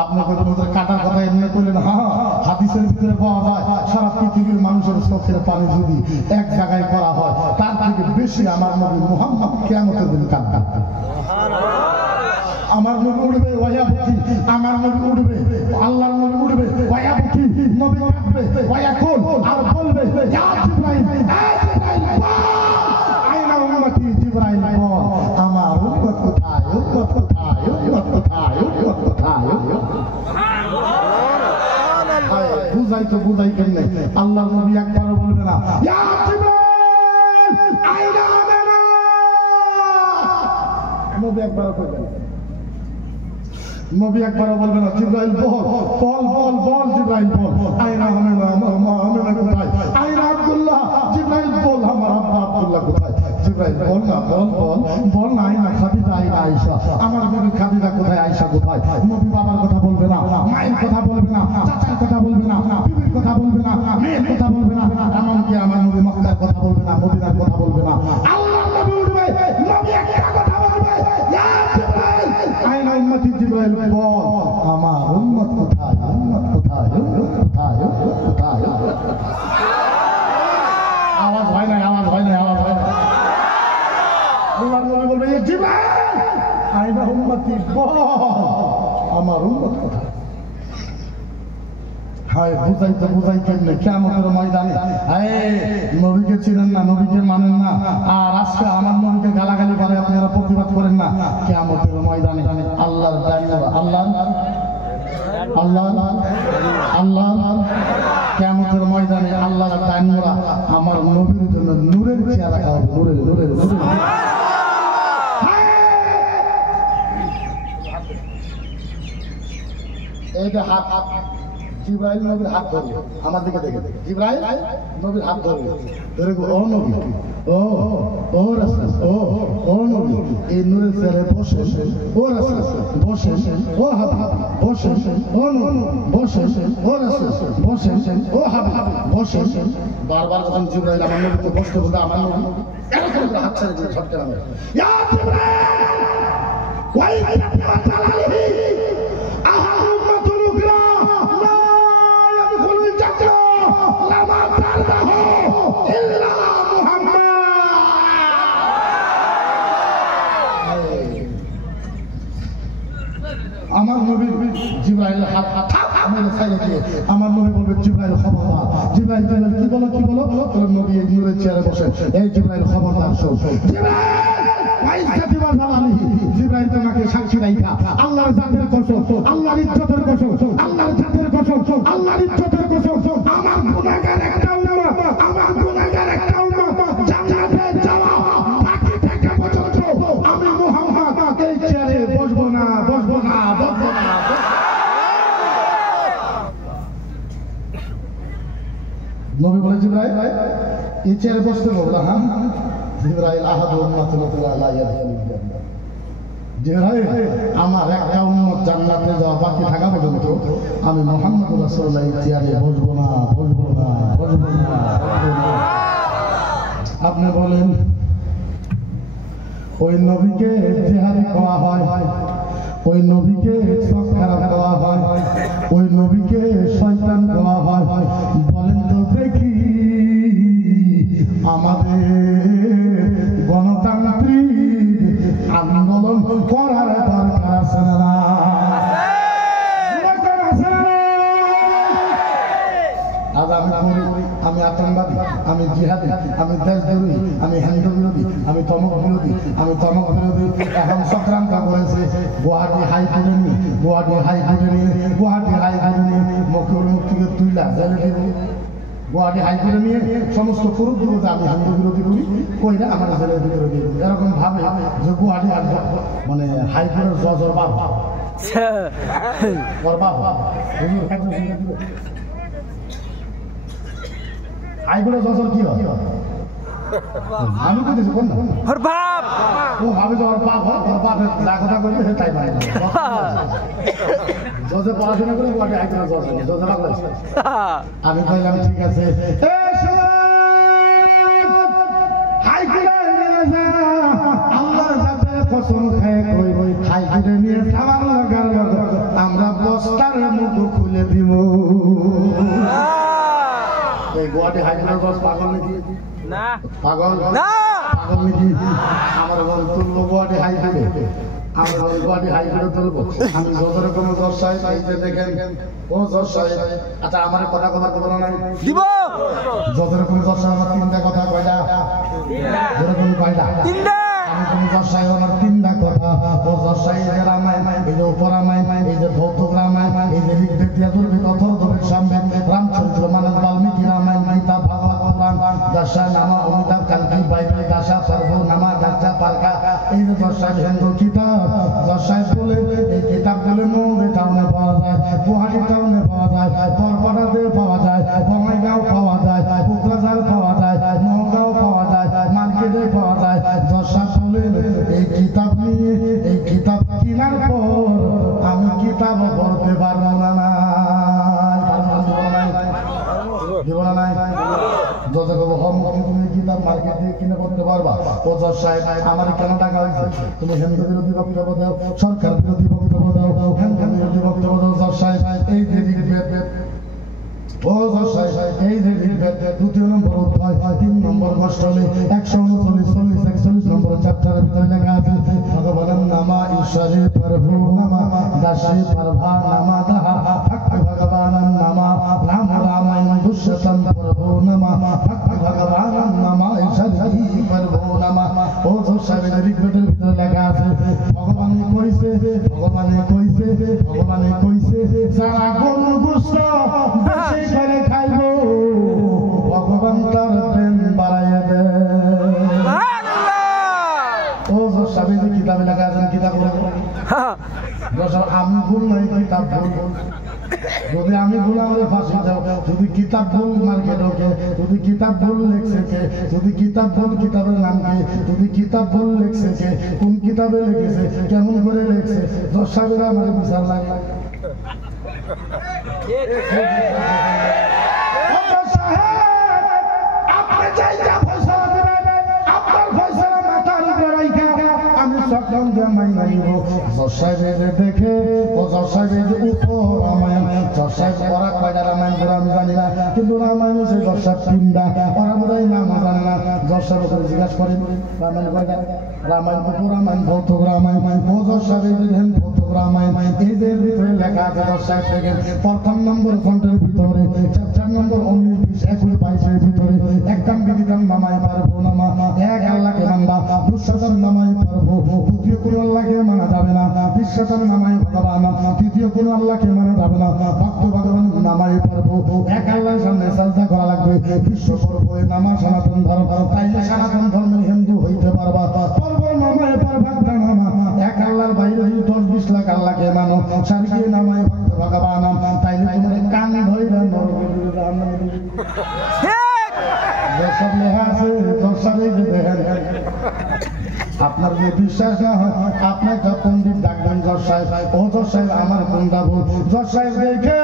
আপনাকে তোমাদের কাটার কথা এমনি করলেন, হ্যাঁ হাদিসের ভিতরে পাওয়া যায় সারা পৃথিবীর মানুষের চোখের পানি যদি এক জায়গায় করা হয়, তার থেকে বেশি আমার নবী মুহাম্মদ কিয়ামতের দিন কাঁদবে। আমার নবী উঠবে ওয়ায়াবকি, আমার নবী উঠবে, আল্লাহর নবী উঠবে ওয়ায়াবকি, নবী কাঁদবে ওয়ায়াকুল আর বলবে ইয়া জিবরাইল, ইয়া জিবরাইল আইনা উম্মতি, জিবরাইল বল আমার উম্মত কোথায়, উম্মত কোথায়, উম্মত কোথায়, উম্মত কোথায়। সুবহানাল্লাহ। বুঝাই তো বুঝাই কেমনে? আল্লাহর নবী একবারও বলবে না ইয়া জিবরাইল আইনা আমেনা, নবী একবারও বলবে না, নবী একবারও বলবে না জিবরাইল বল বল বল বল, জিবরাইল বল আইনা আমেনা, আমার মা আমেনা কোথায়, আইনা আব্দুল্লাহ, জিবরাইল বল আমার আব্বা আব্দুল্লাহ কোথায়, জিবরাইল বল না বল বল বল না, আইনা খাদিজা আইনা আয়েশা, আমার বিবি খাদিজা কোথায়, আয়েশা কোথায়। নবী বাবার কথা বলবে না, মায়ের কথা বলবে না, চাচার কথা বলবে না, বিবির কথা বলবে না, মেয়ের কথা বলবে না, এমনকি আমার নবী মক্কার কথা বলবে না, মদিনার কথা বলবে না। আল্লাহর নবী উঠবে, নবী একটা কথা বলবে ইয়া জিবরাইল আইনা উম্মতি, জিবরাইল বল আমার উম্মত কোথায়, উম্মত কোথায়, উম্মত কোথায়, উম্মত কোথায়। আওয়াজ হয় না, আওয়াজ হয় না, আওয়াজ হয় না। আল্লাহর নবী বলবে ইয়া জিবরাইল আইনা উম্মতি, বল আমার উম্মত কোথায়। হায় বুঝাই তো বুঝাই কেমনে? কিয়ামতের ময়দানে নবীকে চিনেন না, নবীকে মানেন না, আর আজকে আমার নবীকে গালাগালি করে আপনারা প্রতিবাদ করেন না। কিয়ামতের ময়দানে আল্লাহর আল্লাহ আল্লাহ আল্লাহ কিয়ামতের ময়দানে আল্লাহর ডাইনরা আমার নবীর জন্য নূরের চেয়ার রাখা হবে, নূরের নূরের নূরের। এই যে হাত, জিবরাইল নবীর হাত ধরবে, আমার দিকে দেখে জিবরাইল নবীর হাত ধরবে, ধরে ও নবী, ও ও রাসূল, ও নবী এই নূরের চেয়ারে বসে, ও রাসূল বসে, ও হাবিব বসে, ও নবী বসে, ও রাসূল বসে, ও হাবিব বসে। বারবার যখন জিবরাইল আমার নবীকে বসতে বলবে, আমার নবী এরকম করে হাত ছেড়ে দিয়ে ঝটকে নামে, ইয়া জিবরাইল ওয়াই ইয়া তাআলাহি আমার নবীর জিবরাইল হাত মেরে ছাইয়ে দিয়ে আমার নবী বলবে জিবরাইল খবরদার। জিবরাইল কি বলো কি বলো? বলে নবী এই নূরের চেয়ারে বসে, এই জিবরাইল খবরদার শোন, জিবরাইল তোমাকে সাক্ষী রাখা আল্লাহর জাতের কসম, আল্লাহর ইজ্জতের কসম, আল্লাহর জাতের কসম, আল্লাহর ইজ্জতের কসম, আমার গুনাহগার একটা উম্মত, আমার গুনাহগার একটা উম্মত জান্নাতে যাওয়া বাকি থেকে পর্যন্ত আমি মুহাম্মদ এই চেয়ারে বসবো না, বসবো না, বসবো না। জিবরাইল এই চেয়ারে বসতে বললো হ্যাঁ জিবরাইল আহাদু উম্মাতুল লা ইয়াদখুলুল জান্নাহ জিবরাইল আমার একটা উম্মত জান্নাতে যাওয়া বাকি থাকা পর্যন্ত আমি মুহাম্মদুর রাসূলুল্লাহ এই চেয়ারে বসবো না। আপনি বলেন ওই নবীকে জিহাদি করা হয়, ওই নবীকে চোখ খারাপ করা হয়, ওই নবীকে শয়তান করা হয়, বলেন তো দেখি আমাদের গণতান্ত্রিক আন্দোলন করার দরকার আছে না? আজ আমি আতঙ্কবাদী, আমি জিহাদি, আমি দেশদ্রোহী, আমি হিন্দু বিরোধী, আমি তমক বিরোধী, এখন সংক্রান্ত করেছে গুয়াহাটি হাইকোর্টে নিয়ে মুখ্যমন্ত্রীকে তুইলা জেলে দিব। গুয়াহাটি হাইকোর্টে নিয়ে সমস্ত প্রুফ দিব যে আমি হিন্দু বিরোধী করি, কইরা আমার জেলের ভিতরে দিয়ে দেবো। এরকম ভাবে যে গুয়াহাটি মানে হাইকোর্টের জজর বাবা হাইকোর্টের জজর কি হয়? আমি তো কিছু না ও ভাবে যে ওর বাপ হয়, ওর বাপের যা কথা করবে সে তাই মানে জজে পড়াশোনা করে গুয়াহাটি হাইকোর্টের জজ জজে বাংলা। আমি বললাম ঠিক আছে, আমরা বস্তার মুখ খুলে দিব। গুয়াহাটি হাইকোর্টের জজ পাগল নাকি? পাগল নাকি? আমার বল তুলবো গুয়াহাটি হাইকোর্টে, আমরা গুয়াহাটি হাইকোর্টে তুলবো। আমি জজের কোনো জজ সাহেব আইতে দেখেন, ও জজ সাহেব আচ্ছা আমার কথা বলা নাই দিব। জজের কোনো জজ সাহেব আমার তিনটা কথা কয়টা? যেরকম কয়টা? আমি কোন জজ সাহেব আমার তিনটা কথা। ও জজ সাহেবের রামায়ণ, এই যে উপরামায়ণ, এই যে ভৌতিক রামায়ণ, এই যে ঋগ্বেদ দিয়া দুর্বেদ অথর্ববেদ সামবেদ রামচরিত্র মানস বাল্মীকি রামায়ণ গীতা ভাগবত পুরাণ দশা নামা অমিতাভ কালকি বাইবেল দাসা পর্ব নামা দাসা পার্কা, এই যে জজ সাহেব হিন্দু কিতাব। জজ সাহেব বলে এই কিতাবগুলো মুম্বাই টাউনে পাওয়া যায়, গুয়াহাটি টাউনে পাওয়া যায়, বরপাড়াতে পাওয়া যায়, বঙ্গাইগাঁও পাওয়া যায়, কোকরাঝাড় পাওয়া যায়, নওগাঁও পাওয়া যায়, মার্কেটে পাওয়া যায়। জজ সাহেব বলেন এই কিতাব নিয়ে এই কিতাব কেনার পর আমি কিতাব পড়তে পারবো না। কিতাব মার্কেট দিয়ে কিনে করতে পারবা? ও জজ সাহেব আমার কেন টাকা হয়েছে? তুমি হিন্দু বিরোধী বক্তব্য দাও, সরকার বিরোধী বক্তব্য দাও, হিন্দু বিরোধী বক্তব্য দাও। জজ সাহেব এই যে ও জজ সাহেব এই যে দ্বিতীয় নম্বর অধ্যায় 3 নম্বর অষ্টমে 139, 41 নম্বর চ্যাপ্টারের ভিতরে লেখা আছে ভগবান নামা ঈশ্বরে প্রভু নামা দাসে প্রভা নামা দাহা ভক্তি ভগবান নামা রাম রামায়ণ দুষ্যতন প্রভু নামা ভক্তি ভগবান নামা ঈশ্বরে প্রভু নামা। ও জজ সাহেব ঋগ্বেদের ভিতরে লেখা আছে ভগবানে কইছে যারা গরুর গোশত বেশি করে খাইব ভগবান তার প্রেম বাড়াইয়া দেয়। ও জজ সাহেব কিতাবে লেখা আছে কিতাব আমি ভুল নাই, কিতাব ভুল। যদি আমি ভুল আমাদের ফাঁসি দাও, যদি কিতাব ভুল মার্কেট ওকে, যদি কিতাব ভুল লেখছে কে, যদি কিতাব ভুল কিতাবের নাম কি, যদি কিতাব ভুল লেখছে কে, কোন কিতাবে লিখেছে, কেমন করে লিখছে, জজ সাহেবেরা আমার বিচার লাগে। দেখে ও জজ সাহেবের উপর রামায়ণ, জজ সাহেব ওরা কয়টা রামায়ণ করে আমি জানি না, কিন্তু রামায়ণ হচ্ছে জজ সাহেব 3টা, ওরা বোধহয় নাম জানে না। জজ সাহেব ওখানে জিজ্ঞাসা করেন রামায়ণ কয়টা? রামায়ণ উপর রামায়ণ ভৌতিক রামায়ণ। ও জজ সাহেব দেখেন ভৌতিক রামায়ণ এই যে ভিতরে লেখা আছে জজ সাহেব দেখেন 1ম নম্বর খণ্ডের ভিতরে চ্যাপ্টার নম্বর 19, 20, 21, 22 এর ভিতরে একদম বিধিকাম নামায় পারবো নামা এক আল্লাহকে মানবা, দুঃশতন নামায় পারবো, দ্বিতীয় কোন আল্লাহকে মানা যাবে না, বিশ্বতন নামায় ভগবান, তৃতীয় কোন আল্লাহকে মানা যাবে না, ভক্ত ভগবান নামায় পারবো, এক আল্লাহর সামনে সাজদা করা লাগবে, বিশ্ব পর্ব নামা সনাতন ধর্ম, তাইলে সনাতন ধর্মের হিন্দু হইতে পারবা। পর্ব নামায় পারবা নামা এক আল্লাহর বাইরে 10-20 লাখ আল্লাহকে মানো, সারিয়ে নামায় ভক্ত ভগবান, তাইলে তোমার কান ধইরা নরকে সব লেখা আছে দর্শালেই দেখেন। আপনার যদি বিশ্বাস না হয় আপনি একটা পণ্ডিত ডাকবেন জজ সাহেব, ও জজ সাহেব আমার কোনটা ভুল, জজ সাহেব দেখে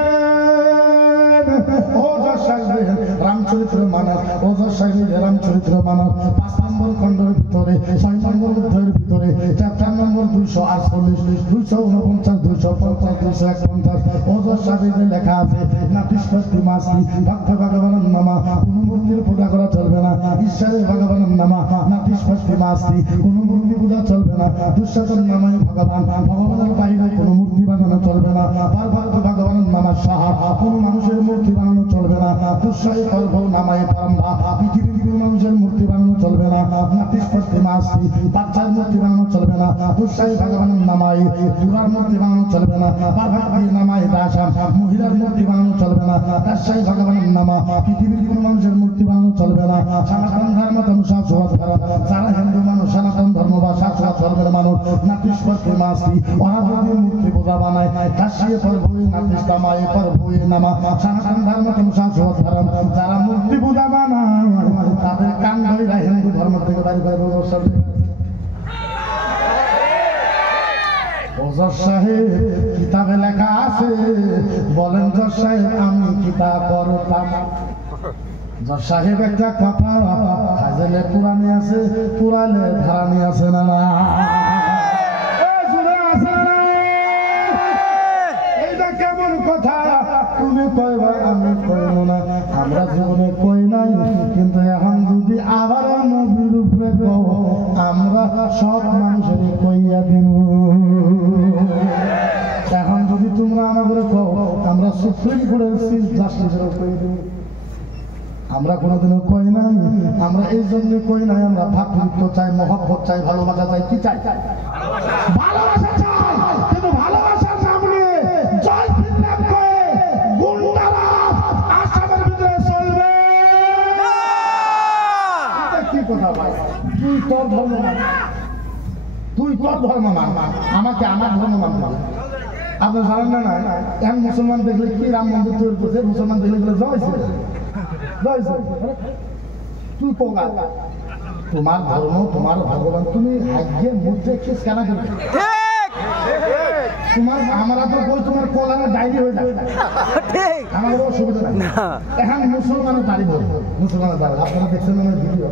ও জজ সাহেব দেখেন রামচরিত্র মানস, ও জজ সাহেব রামচরিত্র মানস 5 নম্বর খণ্ডের ভিতরে 6 নম্বর অধ্যায়ের ভিতরে 4 নম্বর 248 249 250 251 ও জজ সাহেব লেখা আছে নাতিশপতি মাসি ভক্ত ভগবানের নামা কোন মূর্তির পূজা করা চলবে না, ঈশ্বরের ভগবানের নামা নাতিশপতি মাসি কোন মূর্তি পূজা চলবে না, দুঃশাসন নামাই ভগবান, ভগবানের বাইরে কোন মূর্তি বানানো চলবে না, পার্বত্য ভগবানের নামা সাহা কোন মানুষের মূর্তি বানানো চলবে না, দুঃসাহী পর্ব নামাই পারম্ভা পৃথিবীর কোন মানুষের মূর্তি বানানো চলবে না, নাতিশপতি মাসি বাচ্চার মূর্তি বানানো চলবে না, দুঃসাহী ভগবানের নামাই পুরার মূর্তি বানানো চলবে না, পার্বতী নামাই দাসাম মহিলার মূর্তি বানানো চলবে না, রাজশাহী ভগবানের নামা পৃথিবীর কোন মানুষের মূর্তি বানানো চলবে না, সনাতন ধর্ম শাশ্বত ধর্ম, যারা হিন্দু মানুষ সনাতন ধর্ম বা শাশ্বত ধর্মের মানুষ নাতিশপতি মাসি ওরা যদি মূর্তি পূজা বানায় রাজশাহী পর্বই নাতিশ নামাই পর্বই নামা সনাতন ধর্ম শাশ্বত ধর্ম, যারা মূর্তি পূজা বানায় তাদের কান ধরে হিন্দু ধর্ম থেকে বাড়ি করে জজ সাহেব কিতাবে লেখা আছে, বলেন জজ সাহেব আমি কিতাব পড়তাম। জজ সাহেব একটা কথা খাজেলে পুরানি আছে, পুরালে ধারানি আছে না না, এইটা কেমন কথা তুমি কইবা আমি কইব না, আমরা জীবনে কই নাই কিন্তু এখন যদি আবার নবীর উপরে কও আমরা সব মানুষের কইয়া দিব। এখন যদি তোমরা আমাদের কও আমরা সুপ্রিম কোর্টের চিফ জাস্টিসের কই দেব, আমরা কোনোদিনও কই নাই, আমরা এই জন্য কই নাই আমরা ভাতৃত্ব চাই, মহব্বত চাই, ভালোবাসা চাই, কি চাই? ভালোবাসা চাই, কিন্তু ভালোবাসার নাম নিয়ে জয় শ্রীরাম কয়ে গুন্ডারা আসামের ভিতরে চলবে না। এটা কি কথা ভাই? তুই তোর ধর্ম মান, তুই তোর ধর্ম মান, আমাকে আমার ধর্ম মানতে হবে। আপনি জানেন না না এখন মুসলমান দেখলে কি রাম মন্দির তৈরি করছে, মুসলমান দেখলে বলে জয় শ্রীরাম জয় শ্রীরাম। তুই পোকা, তোমার ধর্ম তোমার ভগবান, তুমি আজকে মূর্তি এক্সেস কেন করবে? তোমার আমরা তো বই তোমার কলারে ডায়েরি হয়ে যাবে, আমার অসুবিধা নাই। এখন মুসলমানের দাড়ি ধরে, মুসলমানের দাড়ি আপনারা দেখছেন আমার ভিডিও,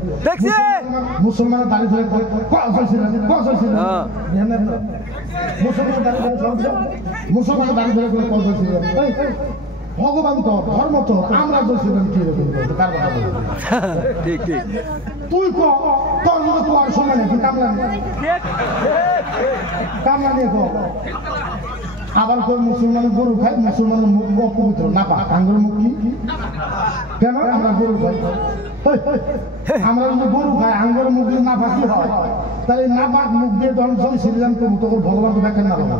মুসলমানের দাড়ি ধরে মুসলমানের দাড়ি ধরে মুসলমানের দাড়ি ধরে করে কল ছিল ভগবান তো ধর্ম তো আমরা তো ছিলাম কি রকম কার কথা বলবো? ঠিক ঠিক তুই ক তোর মতো তোমার সময় নেই, তুই কামলা কামলা নিয়ে ক। আবার কই মুসলমানের গরু খাই, মুসলমানের মুখ অপবিত্র না পা আঙ্গুর মুখ কি কেন? আমরা গরু খাই, আমরা যদি গরু খাই আঙ্গুর মুখ দিয়ে না পাকি হয় তাহলে না পাক মুখ দিয়ে তখন সব সিরিয়ান করবো, তখন ভগবান তো ব্যাখ্যা না পাবো।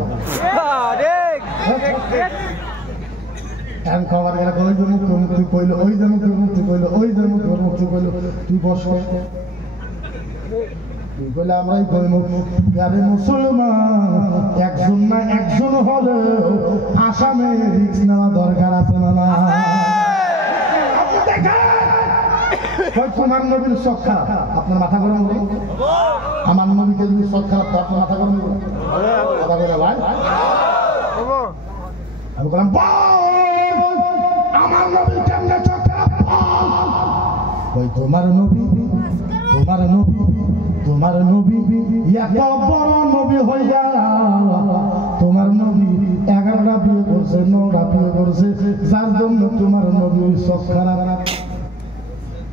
এখন খাবার গেলে ওই যে মুখ মুক্তি কইলো, ওই যে মুখ মুক্তি কইলো, ওই যে মুখ মুক্তি কইলো, তুই বস তুই কইলে আমরাই কই আরে মুসলমান একজন না একজন হলে আসামে রিস্ক নেওয়া দরকার আছে না না? তোমার নবীর শখ খারাপ, আপনার মাথা গরম হবে? আমার নবীকে যদি শখ খারাপ তো আপনার মাথা গরম হবে? ভাই আমি বললাম আমার নবী কেমনে শখ খারাপ? ওই তোমার নবী তোমার নবী তোমার নবী এত বড় নবী হইয়া তোমার নবী 11টা বিয়ে করছে, 9টা বিয়ে করছে, যার জন্য তোমার নবী শখ খারাপ।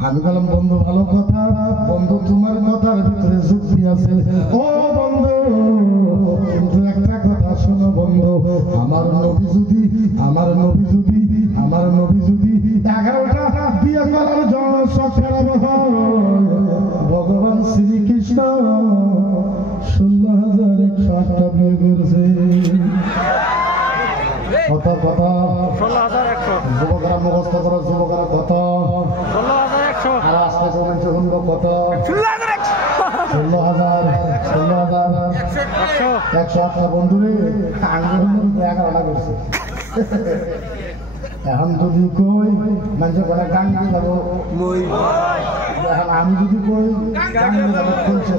আমি বললাম বন্ধু ভালো কথা, বন্ধু তোমার কথার ভিতরে যুক্তি আছে ও বন্ধু, কিন্তু একটা কথা শোনো বন্ধু, আমার নবী যদি 11টা বিয়ে করার জন্য শখ খারাপ হয়, ভগবান শ্রীকৃষ্ণ 16,108টা বিয়ে করছে। কথা কথা 16,100 যুবকরা মুখস্থ করো, যুবকরা কত 16,100 আর আস্তে কমেন্ট হলো কত 16,108টা বন্ধুরে আঙ্গুর 11টা করছে। এখন যদি কই মানুষ বলে গান দিয়ে যাবো এখন আমি যদি কই খুলছে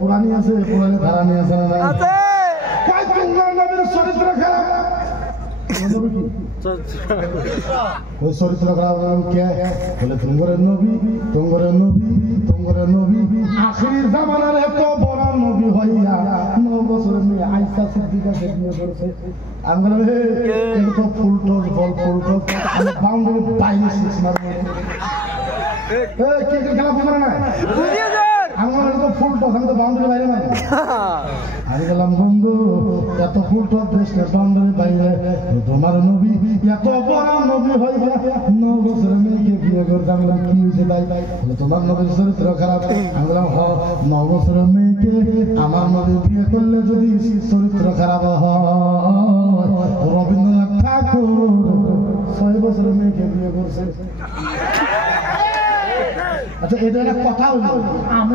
পুরানি আছে পুরানি ধারানি আছে না চরিত্র খারাপ ওই চরিত্র খারাপ কে বলে তুঙ্গরের নবী আখির জামানার এত বড় নবী হইয়া 9 বছরের মেয়ে আয়েশা সিদ্দিকা বিয়ে করেছে। আমি বললাম এটা তো ফুলটস বল ফুলটস আমি বাউন্ডারি বাইরে সিক্স মারবো ক্রিকেট খেলা বুঝলো না আমি বললাম তো ফুলটস আমি তো বাউন্ডারি বাইরে মারবো আমি বললাম বন্ধু এত ফুলটস দেশের বাউন্ডারি বাইরে তোমার নবী এত বড় নবী হইয়া 9 বছরের মেয়েকে বিয়ে করতে। আমি বললাম কি হয়েছে তাই তোমার নবীর চরিত্র খারাপ। আমি বললাম 9 বছরের মেয়েকে আমার নবী বিয়ে করলে যদি চরিত্র খারাপ হয় রবীন্দ্রনাথ ঠাকুর 6 বছরের মেয়েকে বিয়ে করছে। আচ্ছা এটা একটা কথা হলো আমি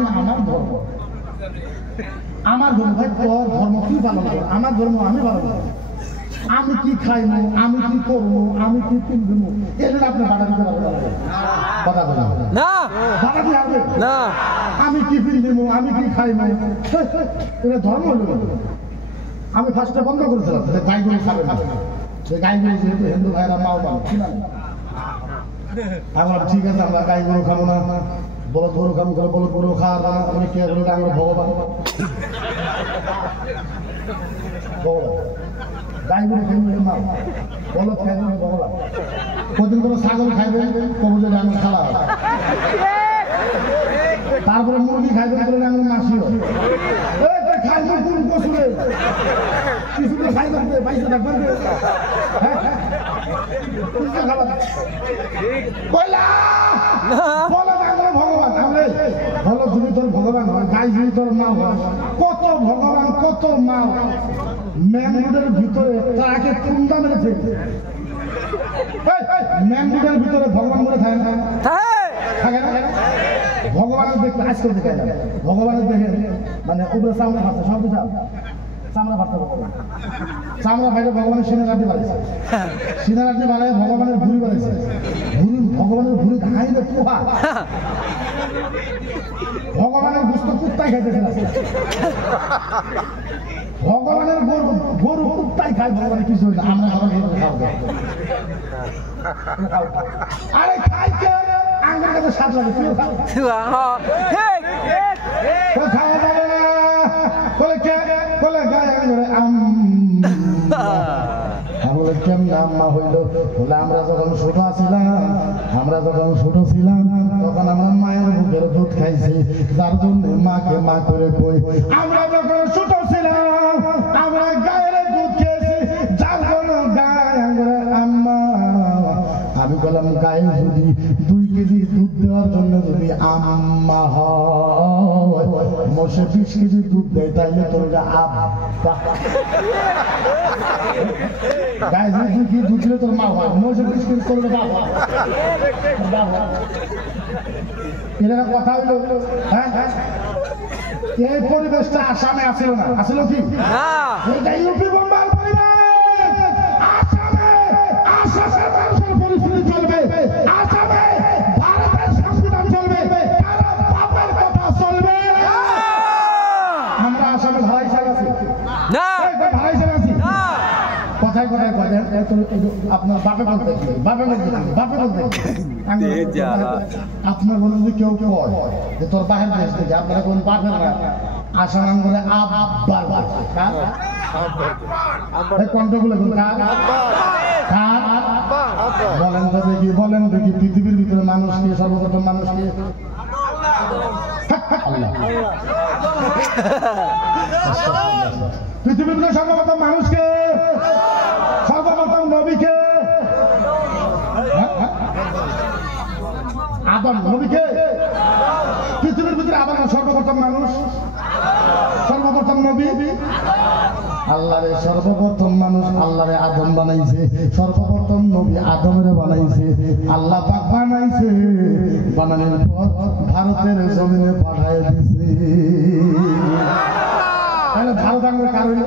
আমার ধর্ম ভাই তোর ধর্ম কি পালন করো আমার ধর্ম আমি পালন করবো আমি কি খাইবো আমি কি করবো আমি কি কিনবো এদের আপনি বাধা দিতে পারবেন বাধা দিতে হবে না আমি কি কিনবো আমি কি খাইবো এটা ধর্ম হলো আমি ফার্স্টে বন্ধ করেছিলাম যে গাইগুলো খাবে না যে গাইগুলো যেহেতু হিন্দু ভাইরা মাও পাবো আমরা ঠিক আছে আমরা গাইগুলো খাবো না বলদ গরু খাবো করে বলদ গরু খাওয়া না আমি কে বলে আমরা ভগবান গাইগুলো খাইবে না বলদ খাইবে না ভগবান কদিন করে ছাগল খাইবে কবুলে ডাঙ্গা খালা তারপরে মুরগি খাইবে করে ডাঙ্গা মাসিও খাইবে কোন পশুরে কিছুতে খাইবে পয়সা থাকবে ভগবান আমরা বলো তুমি তোর ভগবান হয় গাই যদি তোর মা হয় কত ভগবান কত মা ম্যাংরোডের ভিতরে তাকে কুন্দা মেরে ফেলছে ম্যাংরোডের ভিতরে ভগবান বলে থাকে না থাকে না ভগবানের দেখতে আজকে দেখা যায় ভগবানের দেখে মানে উপরে সামনে ভাবছে সব কিছু চামড়া ভাবতে চামড়া ভাইলে ভগবানের সিনারাটি বাড়াইছে সিনারাটি বাড়ায় ভগবানের ভুড়ি বাড়াইছে ভগবানের ভুড়ি খাইলে পোহা ভগবানের গুস্ত কুত্তাই খাইতেছে ভগবানের গরু কুত্তাই খায় ভগবানের কিছু হইলে আমরা আরে খাইতে আমার কাছে স্বাদ লাগে তুইও খাওয়া যাবে না বলে কে বলে গায়ে বলে কেমন আম্মা হইল বলে আমরা যখন ছোট ছিলাম তখন আমরা মায়ের বুকের দুধ খাইছি যার জন্য মাকে মা করে কই আমরা যখন ছোট ছিলাম আমরা গায়ের দুধ খেয়েছি যার জন্য গায়ে আম্মা আমি বললাম গায়ে যদি 2 কেজি দুধ দেওয়ার জন্য যদি আম্মা হয় মোষে 20 কেজি দুধ দেয় তাইলে তোর আব্বা গায়ে যদি দুধ দিলে তোর মা হয় মোষে 20 কেজি করবে বাবা এরা কথা হইল হ্যাঁ এই পরিবেশটা আসামে আসিল না আসিল কি এটা ইউপি বোম্বার পরিবেশ আসামে আসামের মানুষের পরিস্থিতি চলবে আসামে ভারতের সংবিধান চলবে কারো বাপের কথা চলবে আমরা আসামে ভাড়াই ছাড় আছি না ভাড়াই ছাড় আছি কথায় আপনার বাপে বলতে আপনার বলে যদি কেউ কয় যে তোর বাপের দেশ থেকে আপনারা কোন বাপের না আসাম করে আব্বার কণ্ঠগুলো বলেন দেখি পৃথিবীর ভিতরে মানুষকে সর্বপ্রথম মানুষকে পৃথিবীর ভিতরে সর্বপ্রথম মানুষকে সর্বপ্রথম নবীকে আদম নবীকে পৃথিবীর ভিতরে আবার সর্বপ্রথম মানুষ সর্বপ্রথম নবী আল্লাহরে সর্বপ্রথম মানুষ আল্লাহরে আদম বানাইছে সর্বপ্রথম নবী আদমের বানাইছে আল্লাহ পাক বানাইছে বানানোর পর ভারতের জমিনে পাঠায় দিছে তাহলে ভারত আমার কারণ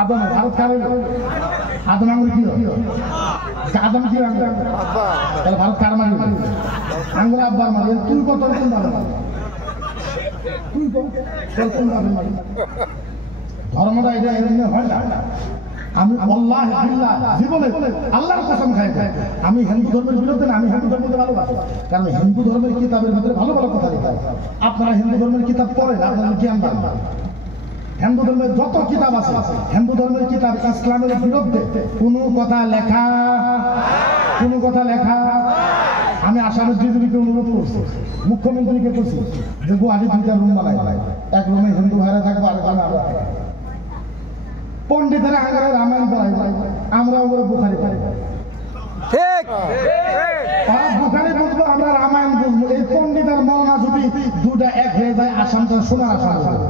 আদম ভারত কারে আদম আঙ্গুল কি আদম কি তাহলে ভারত কার মারি আঙ্গুল আব্বার মারি তুই কত রকম ভালো তুই কোন মারি ধর্মটা এটা এরকম হয় না আমি আল্লাহ বিল্লাহ জীবনে আল্লাহর কসম খাই আমি হিন্দু ধর্মের বিরুদ্ধে না আমি হিন্দু ধর্মকে ভালোবাসি কারণ হিন্দু ধর্মের কিতাবের ভিতরে ভালো ভালো কথা লেখা আছে আপনারা হিন্দু ধর্মের কিতাব পড়েন আপনাদের জ্ঞান পান হিন্দু ধর্মের যত কিতাব আছে হিন্দু ধর্মের কিতাব ইসলামের বিরুদ্ধে কোনো কথা লেখা আমি আসামের ডিজিপিকে অনুরোধ করছি মুখ্যমন্ত্রীকে করছি যে গুয়াহাটি 2টা রুম বানাই এক রুমে হিন্দু ভাইরা থাকবো আর আমরা পণ্ডিতেরা আঙ্গারে রামায়ণ পড়াই আমরা ওপরে বুখারি পড়াই ঠিক তারা বুখারি বুঝবো আমরা রামায়ণ বুঝবো এই পণ্ডিতের মরনা যদি 2টা এক হয়ে যায় আসামটা সোনার আসাম হবে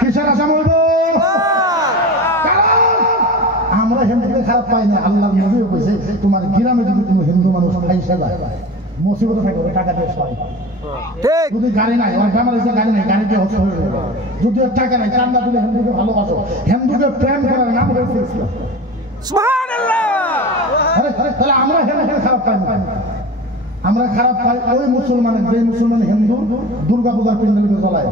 কিসের আসাম হইব আমরা হিন্দুকে খারাপ পাই না আল্লাহর নবীও কইছে তোমার গ্রামে যদি কোনো হিন্দু মানুষ খাইছে যায় মুসিবত থাকে টাকা দিয়ে সবাই ঠিক যদি গাড়ি নাই ওর গ্রামের এসে গাড়ি নাই গাড়ি দিয়ে হচ্ছে হয়ে যাবে যদি ওর টাকা নাই চান্দা দিলে হিন্দুকে ভালোবাসো হিন্দুকে প্রেম করার নাম হয়েছে ইসলাম সুবহানাল্লাহ তাহলে আমরা হিন্দুকে খারাপ পাই না আমরা খারাপ পাই ওই মুসলমানের যে মুসলমান হিন্দু দুর্গা পূজার প্যান্ডেলকে জ্বলায়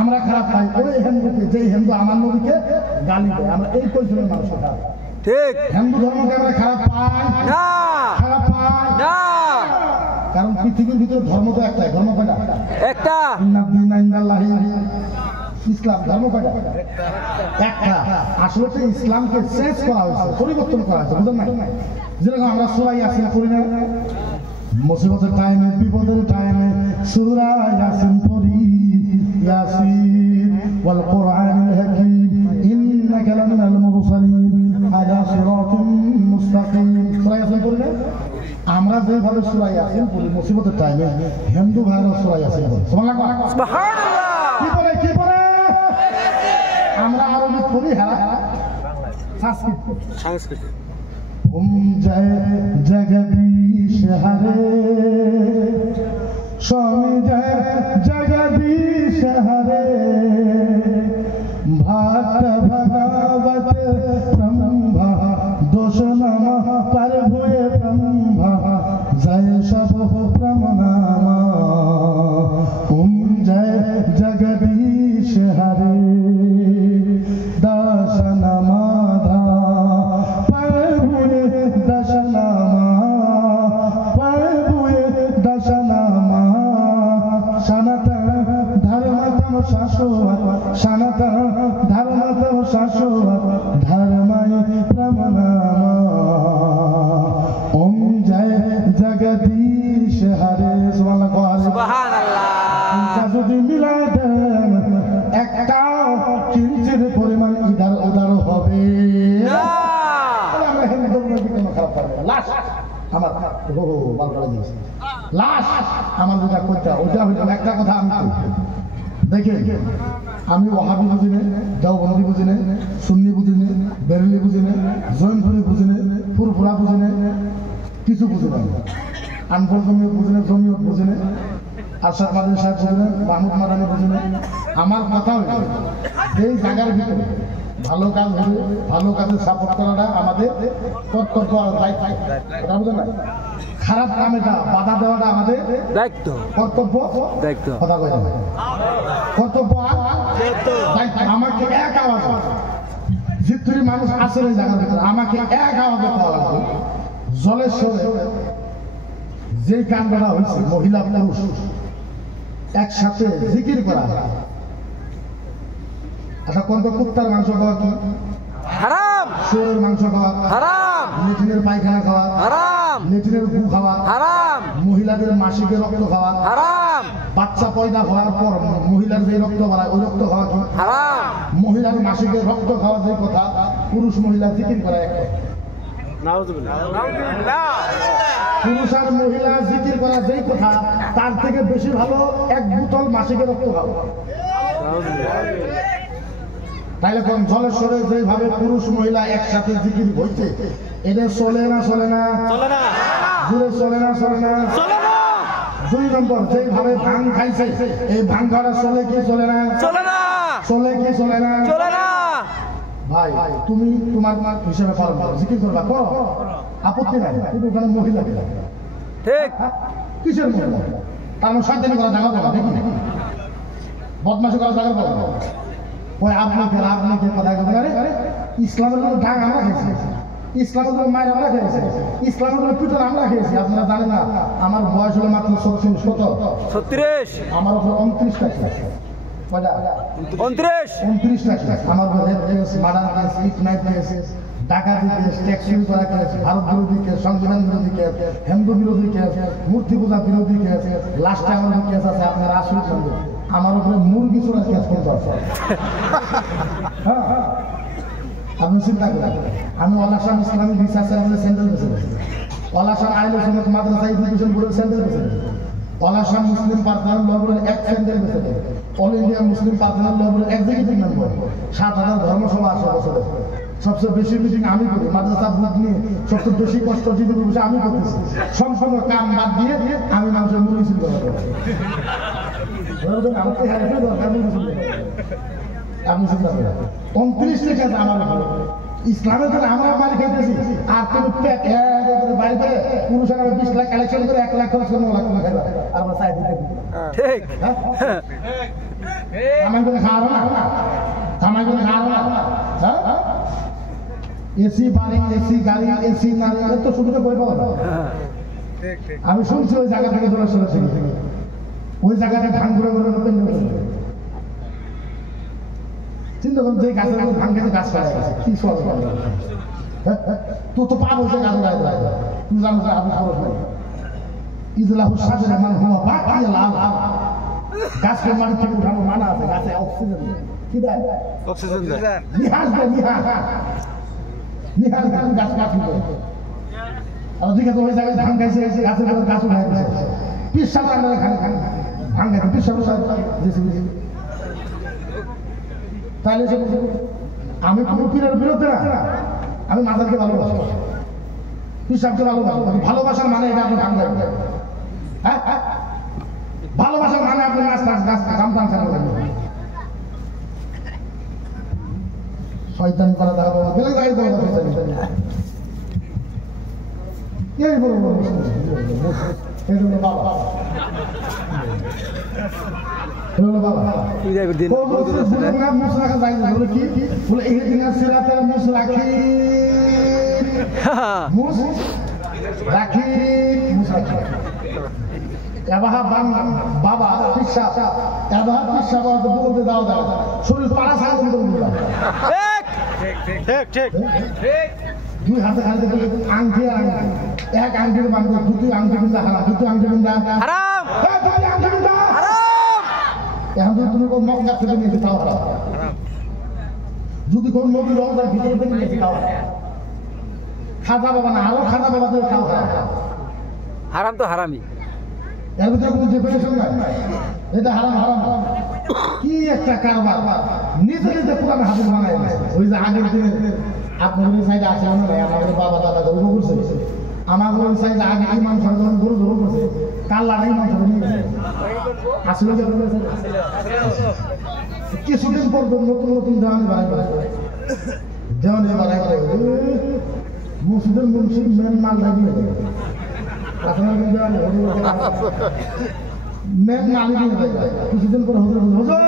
আমরা খারাপ পাই ওই হিন্দুকে যে হিন্দু আমার নবীকে গালি দেয় আমরা এই পরিচয়ের মানুষ খারাপ ঠিক হিন্দু ধর্মকে আমরা খারাপ পাই না না কারণ পৃথিবীর ভিতরে ধর্ম তো একটাই ধর্ম কয়টা একটা ইসলাম ধর্ম কয়টা একটা আসলে তো ইসলামকে চেঞ্জ করা হয়েছে পরিবর্তন করা হয়েছে বুঝলেন না যেরকম আমরা সূরা ইয়াসিন পড়ি না মুসিবতের টাইমে বিপদের টাইমে সূরা ইয়াসিন পড়ি ইয়াসিন ওয়াল কুরআনিল হাকীম ইন্নাকা লামিনাল মুরসালিন আলা সিরাতিন মুস্তাকিম সূরা ইয়াসিন পড়ি না আমরা যেভাবে সূরা ইয়াসিন পড়ি মুসিবতের টাইমে হিন্দু ভাইরা সূরা ইয়াসিন পড়ে সুবহানাল্লাহ সুবহানাল্লাহ কি পড়ে আমরা আরবি পড়ি হ্যাঁ সংস্কৃত জয় জগদীশ হরে স্বামী জয় জগদীশ হরে ভক্ত ভগবত ব্রহ্মা দোষ নমঃ প্রভুয়ে ব্রহ্মা জয় সব প্রণাম জয় জগদীশ হরে দর্শন মাধা শানত ধর্মতম শাশ্বত ধর্মায় প্রণাম ওম জয় জগদীশ হরে সুবহানাল্লাহ যদি মিলাই দেন একটা কিঞ্চিত পরিমাণ ইধার উদার হবে না আমরা হিন্দু ধর্মের কোনো খারাপ পারবো লাশ আমার বাল করে দিয়েছি লাশ আমার যেটা করতে ওইটা হইল একটা কথা আমি দেখে আমি ওয়াহাবি বুঝি না দেওবন্দি বুঝি না সুন্নি বুঝি না বেরেলি বুঝি না জৈনপুরি বুঝি না ফুরফুরা বুঝি না কিছু বুঝি না আনফর জমিয়ত বুঝি না জমিয়ত বুঝি না আরশাদ মাদানী সাহেব বুঝি না মাহমুদ মাদানী বুঝি না আমার কথা হইল এই জায়গার ভিতরে ভালো কাজ হলে ভালো কাজে সাপোর্ট করাটা আমাদের কর্তব্য আর দায়িত্ব কথা বুঝলেন না খারাপ কামেটা বাধা দেওয়াটা আমাদের দায়িত্ব কর্তব্য দায়িত্ব কথা কই কর্তব্য আর দায়িত্ব আমাকে এক আওয়াজ জিতুরি মানুষ আছে এই জায়গার ভিতরে আমাকে এক আওয়াজে পাওয়া লাগবে জলেশ্বরে যে কাণ্ডটা হয়েছে মহিলা পুরুষ একসাথে জিকির করা আচ্ছা কোন তো কুত্তার মাংস খাওয়া কি হারাম শুয়োরের মাংস খাওয়া হারাম লেট্রিনের পায়খানা খাওয়া হারাম লেট্রিনের গু খাওয়া হারাম মহিলাদের মাসিকের রক্ত খাওয়া হারাম বাচ্চা পয়দা হওয়ার পর মহিলার যে রক্ত বাড়ায় ওই রক্ত খাওয়া কি হারাম মহিলার মাসিকের রক্ত খাওয়া যে কথা পুরুষ মহিলা জিকির করা এক পুরুষ আর মহিলা জিকির করা যেই কথা তার থেকে বেশি ভালো এক বোতল মাসিকের রক্ত খাওয়া তাইলে কোন জলেশ্বরে যেভাবে পুরুষ মহিলা একসাথে জিকির হইছে এটা চলে না জুড়ে চলে না দুই নম্বর যেভাবে ভাং খাইছে এই ভাং খাওয়া চলে কি চলে না চলে না চলে কি চলে না ভাই তুমি তোমার হিসাবে পারো না, জিকির করবা করো, আপত্তি নাই, কিন্তু ওখানে মহিলা ঠিক কিসের মহিলা? তার মানে শয়তানি করা জায়গা পাবো নাকি, বদমাশি করা জায়গা পাবো? ওই আপনাকে কথা বলবে, ইসলামের কোনো ডাক আমরা খেয়েছি, ইসলামের কোনো মায়ের আমরা খেয়েছি, ইসলামের কোনো পিটন আমরা খেয়েছি। আপনারা জানেন না আমার বয়স হলো মাত্র 36, আমার উপর 29টা কেস, 29টা কেস আমার উপর rape case, murder case, kidnap case, ডাকাতি কেস, ট্যাক্স চুরি করা কেস, ভারত বিরোধী কেস, সংবিধান বিরোধী কেস, হিন্দু বিরোধী কেস, মূর্তি পূজা বিরোধী কেস, লাস্টে আমার উপর কেস আছে আপনার আসল সঙ্গে আমার উপরে মুরগি চোরার কেস করতে আছে। হ্যাঁ আপনি চিন্তা করেন, আমি ওলাসাম ইসলামী রিসার্চ সেন্টার বেছে গেছি, ওলাসাম আইলে সুন্নাত মাদ্রাসা এডুকেশন বোর্ডের সেন্টার বেছে গেছি, ওলাসাম মুসলিম পার্সোনাল ল বোর্ডের এক সেন্টার বেছে গেছি, অল ইন্ডিয়া মুসলিম পার্সোনাল ল বোর্ডের এক্সিকিউটিভ মেম্বার, 7,000 ধর্মসভা আসে বছরে, সবচেয়ে বেশি মিটিং আমি করি, মাদ্রাসা বুক নিয়ে সবচেয়ে বেশি কষ্ট যদি বসে আমি করতেছি, সম্পূর্ণ কাম বাদ দিয়ে আমি মানুষের মুড়ি ছিল আপনি চিন্তা করেন 29 টাকা আমার ইসলামের জন্য আমরা বাড়ি খাইতেছি, আর তুমি বাড়িতে পুরুষের 20 লাখ কালেকশন করে 1 লাখ খরচ করে 9 লাখ টাকা খাইবা, আর আমরা চাই দিতে ঠিক কামাই করে খাওয়াবো না, কামাই করে খাওয়াবো না, হ্যাঁ এসি বাড়ি, এসি গাড়ি, এসি নারী, তো সুবিধা বই পাবো না। আমি শুনছি ওই জায়গা থেকে চলে চলেছি, ওই জায়গাটা ভাঙ করে চিন্তা করুন, যে গাছের ভাঙ খেতে গাছ পাওয়া গেছে কি সব তো পাবো সে গাছ গায়ে তুমি জানো যে আপনি খরচ নাই ইজলাহ সাজের মান হওয়া বাকি লাল গাছকে মাটি থেকে উঠানো মানা আছে, গাছে অক্সিজেন কি দেয়? অক্সিজেন দেয়, নিহাজ দেয়, নিহাজ গাছ কাটি আর ওদিকে তো ওই জায়গায় ধান খাইছে, গাছের গাছ উঠে গেছে, পিস সাথে আমরা ভাঙ খাইছে, পিস সাথে তাহলে আমি কোনো পীরের বিরুদ্ধে না, আমি মাদারকে ভালোবাসি, পিসাবকে ভালোবাসি, ভালোবাসার মানে এটা আপনি ভাঙবেন, হ্যাঁ ভালোবাসার মানে আপনি শয়তানি করা দেখাবো গেলে গাড়ি দেওয়া এই বড় বড় এই জন্য বাবা বাবা বলতে দাও দাও শরীর পাড়া সারা দুই হাতে খাইতে আংটি আর এক আংটির বান্ধব দুটি আংটি বিন্দা হারা দুটি আংটি বিন্দা আংটি বিন্দা এখন যদি তুমি কোন মক্কা থেকে নিয়েছি তাও হারাম, যদি কোন নদী রওজার ভিতরে থেকে নিয়েছি তাও খাজা বাবা না আরো খাজা বাবা থেকে তাও হারাম তো হারামি, এর ভিতরে কোনো ডেফিনেশন নাই, এটা হারাম হারাম কি একটা কারবার নিজে নিজে পুরানো হাদিস বানাই ওই যে আগের দিনে আপনাদের সাইডে আছে আমাদের বাবা দাদা গরু করছে, আমাদের ওই সাইডে আগে ইমাম সাহেব যখন গরু ধরু করছে কাল্লার ইমাম সাহেব নিয়ে গেছে আসলে কিছুদিন পর নতুন নতুন দেওয়ানি বাড়াই দেওয়ানি বাড়াই মুসলিম মুন্সিদ মেন মাল লাগিয়ে মেন মাল কিছুদিন পর হুজুর হুজুর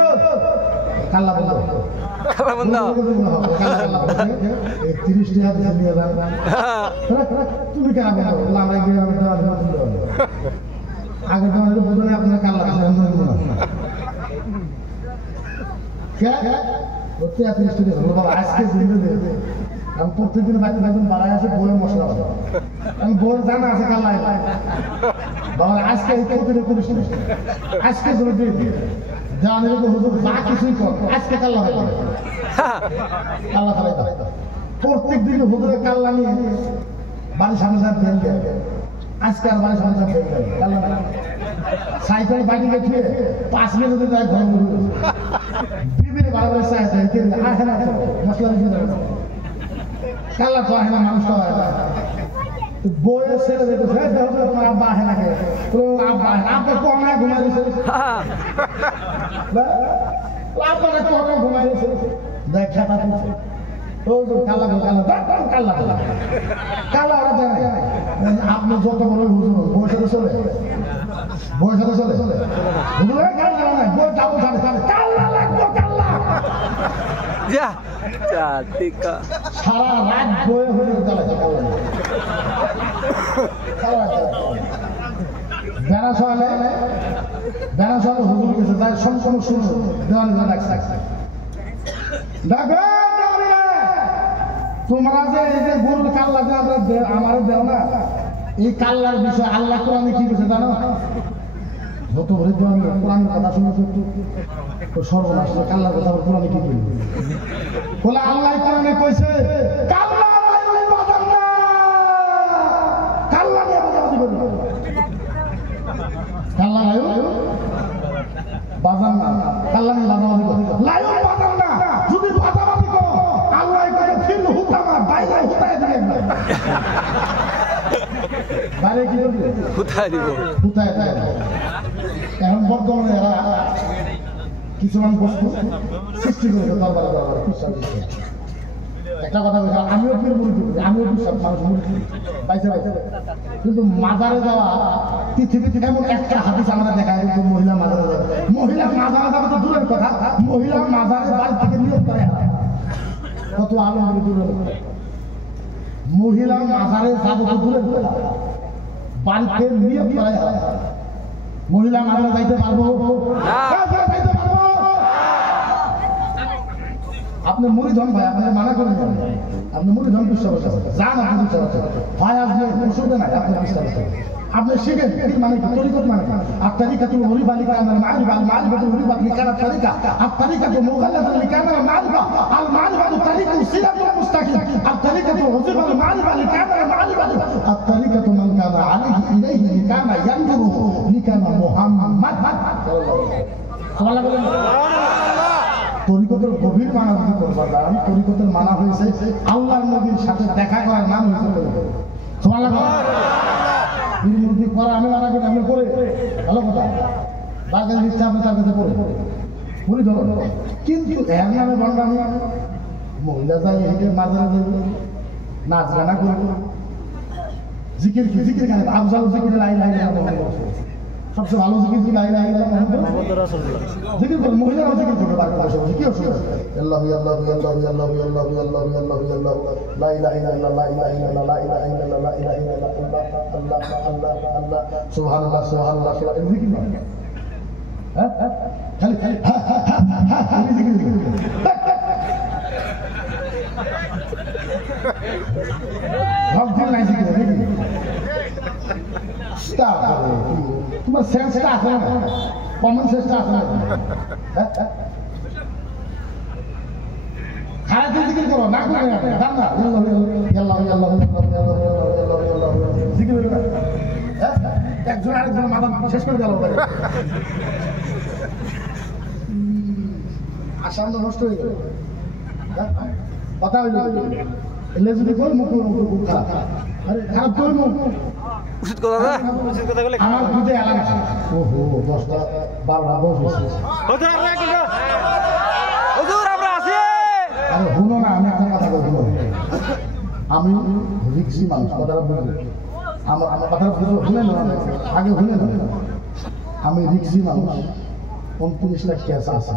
কাল্লা বন্ধ 30 টাকা নিয়ে যান তুমি কেন আমরা আগে তোমাদের বোঝনে আপনার কাল্লা আজকে আমি প্রত্যেকদিন বাচ্চা একজন বাড়াই আসে বইয়ের মশলা আমি বইয়ের জানা আছে কাল্লা বাবা আজকে করিস আজকে দেওয়ানের হুজুর যা কিছুই কর আজকে কাল্লা হয় কাল্লা খালাই প্রত্যেক দিন হুজুরের কাল্লা নিয়ে বাড়ির সামনে সামনে ফেল দেয়, আজকে আর বাড়ির সামনে সামনে ফেল দেয় কাল্লা সাইকেল বাড়িকে খেয়ে 5 মিনিট যায় ঘর বিবির বাড়াবার চাইছে মশলা দিয়ে কাল্লা তো আহে না মানুষটা হয় বইয়ের ছেলে দেখেছে তোমার আব্বা আহে নাকি আব্বা আব্বা কমে ঘুমাই দিছে আব্বাটা কমে ঘুমাই দিছে দেখ খেতা আপনি যত বড় হুজুর বয়সে চলে বয়সে চলে হুজুরের কাল্লা নাই বই যাবো কাল্লা লাগবো কাল্লা সারা রাত বয়ে হুজুর চালাচ্ছে বেড়া সহালে হুজুর গেছে তাই সম্পূর্ণ শুরু দেওয়ানি লাগছে তোমরা যে এই যে গরুর কাল্লা যে আমার দেও না এই কাল্লার বিষয় আল্লাহ কোরআনে কি বলছে জানো যত ভরে কোরআনের কথা শুনে তো সর্বনাশ কাল্লার কথা কোরআনে কি বলবে বলে আল্লাহ কোরআনে কইছে কাল্লা লাইল বাজার না কাল্লা নিয়ে বাজাবাজি করবে কাল্লা লাইল বাজার না কাল্লা নিয়ে বাজাবাজি করবে লাইল বাজার না যদি বাজাবাজি করো আল্লাহ কয় ফিল হুতামা বাইরে হুতায় দিবেন না বাইরে কি করবে হুতায় দিব হুতায় দেয় এখন বর্তমানে এরা কিছুমান বস্তু সৃষ্টি করেছে দরবারে একটা কথা বলছে আমিও ফির মুড়ি করি আমিও বিশ্বাস মানুষ মুড়ি পাইছে কিন্তু মাজারে যাওয়া পৃথিবীতে এমন একটা হাদিস আমরা দেখা যায় কিন্তু মহিলা মাজারে যাবে মহিলা মাজারে যাবে তো দূরের কথা মহিলা মাজারে বাড়ি থেকে নিয়োগ করে কত আলো দূরের মহিলা মাজারে যাবে তো দূরের কথা বাড়িতে নিয়োগ করে মহিলা মাজারে যাইতে পারবো আপনি মুড়িধন ভাই আপনি মানা করেন আপনি মুড়িধন বিশ্বাস যান আপনি বিশ্বাস ভাই আপনি অসুবিধা নাই আপনি বিশ্বাস আপনি শিখেন মানে তরিকত মানে আত্তারিকাতুল উরিবা লিকানাল মারিফা আল মারিফাতুল উরিবা লিকানাল তারিকা আত্তারিকাতুল মুগাল্লাতুল লিকানাল মারিফা আল মারিফাতুল তারিকু সিরাতুল মুস্তাকিম আত্তারিকাতুল উরিবা আল মারিফা লিকানাল মারিফা আত্তারিকাতু মান কানা আলাইহি ইলাইহি লিকানা ইয়ানজুরু লিকানা মুহাম্মাদ সুবহানাল্লাহ বলেন তরিকতের গভীর মানা যদি করবার কারণ তরিকতের মানা হয়েছে আল্লাহর নবীর সাথে দেখা করার নাম হয়েছে সুবহানাল্লাহ বিরুদ্ধে করা আমি মানা করি আমি করে ভালো কথা বাগান ইচ্ছা আপনি তার কাছে করে পুরি ধরো কিন্তু এর নামে বললাম মহিলা যায় এদিকে মাজারে যাবে নাচ গানা করবো জিকির কি জিকির কেন আফজাল জিকির লাই লাই সবচেয়ে ভালো জিকির কি লাই লাই জিকির করে মহিলারাও জিকির করতে পারবে কি অসুবিধা আল্লাহু আল্লাহু আল্লাহু আল্লাহু আল্লাহু আল্লাহু আল্লাহু আল্লাহ লা ইলাহা ইল্লাল্লাহ লা ইলাহা ইল্লাল্লাহ লা ইলাহা ইল্লাল্লাহ লা ইলাহা ইল্লাল্লাহ আল্লাহ আল্লাহ আল্লাহ সুবহানাল্লাহ সুবহানাল্লাহ এই জিকির না হ্যাঁ খালি খালি এই জিকির ভাব দিল নাই জিকির নাকি তোমার সেন্সটা আছে না কমন সেন্সটা আছে না খারাপ জিকির করো না করে গান না জিকির হইল না একজন আরেকজন মাথা শেষ করে গেল আসাম তো নষ্ট হয়ে গেল কথা হইল এলে যদি বল মুখ মুখ খারাপ খারাপ তোর মুখ উচিত কথা না উচিত কথা বলে আমার দুধে এলাকা আছে ওহো 10টা 12টা বস হুজুর আমরা আছি আরে শুনো না আমি একটা কথা বলবো আমি রিক্সি মানুষ কথাটা বুঝো আমার কথা বুঝো শুনে না আগে শুনে না আমি রিক্সি মানুষ 29 লাখ কেস আছে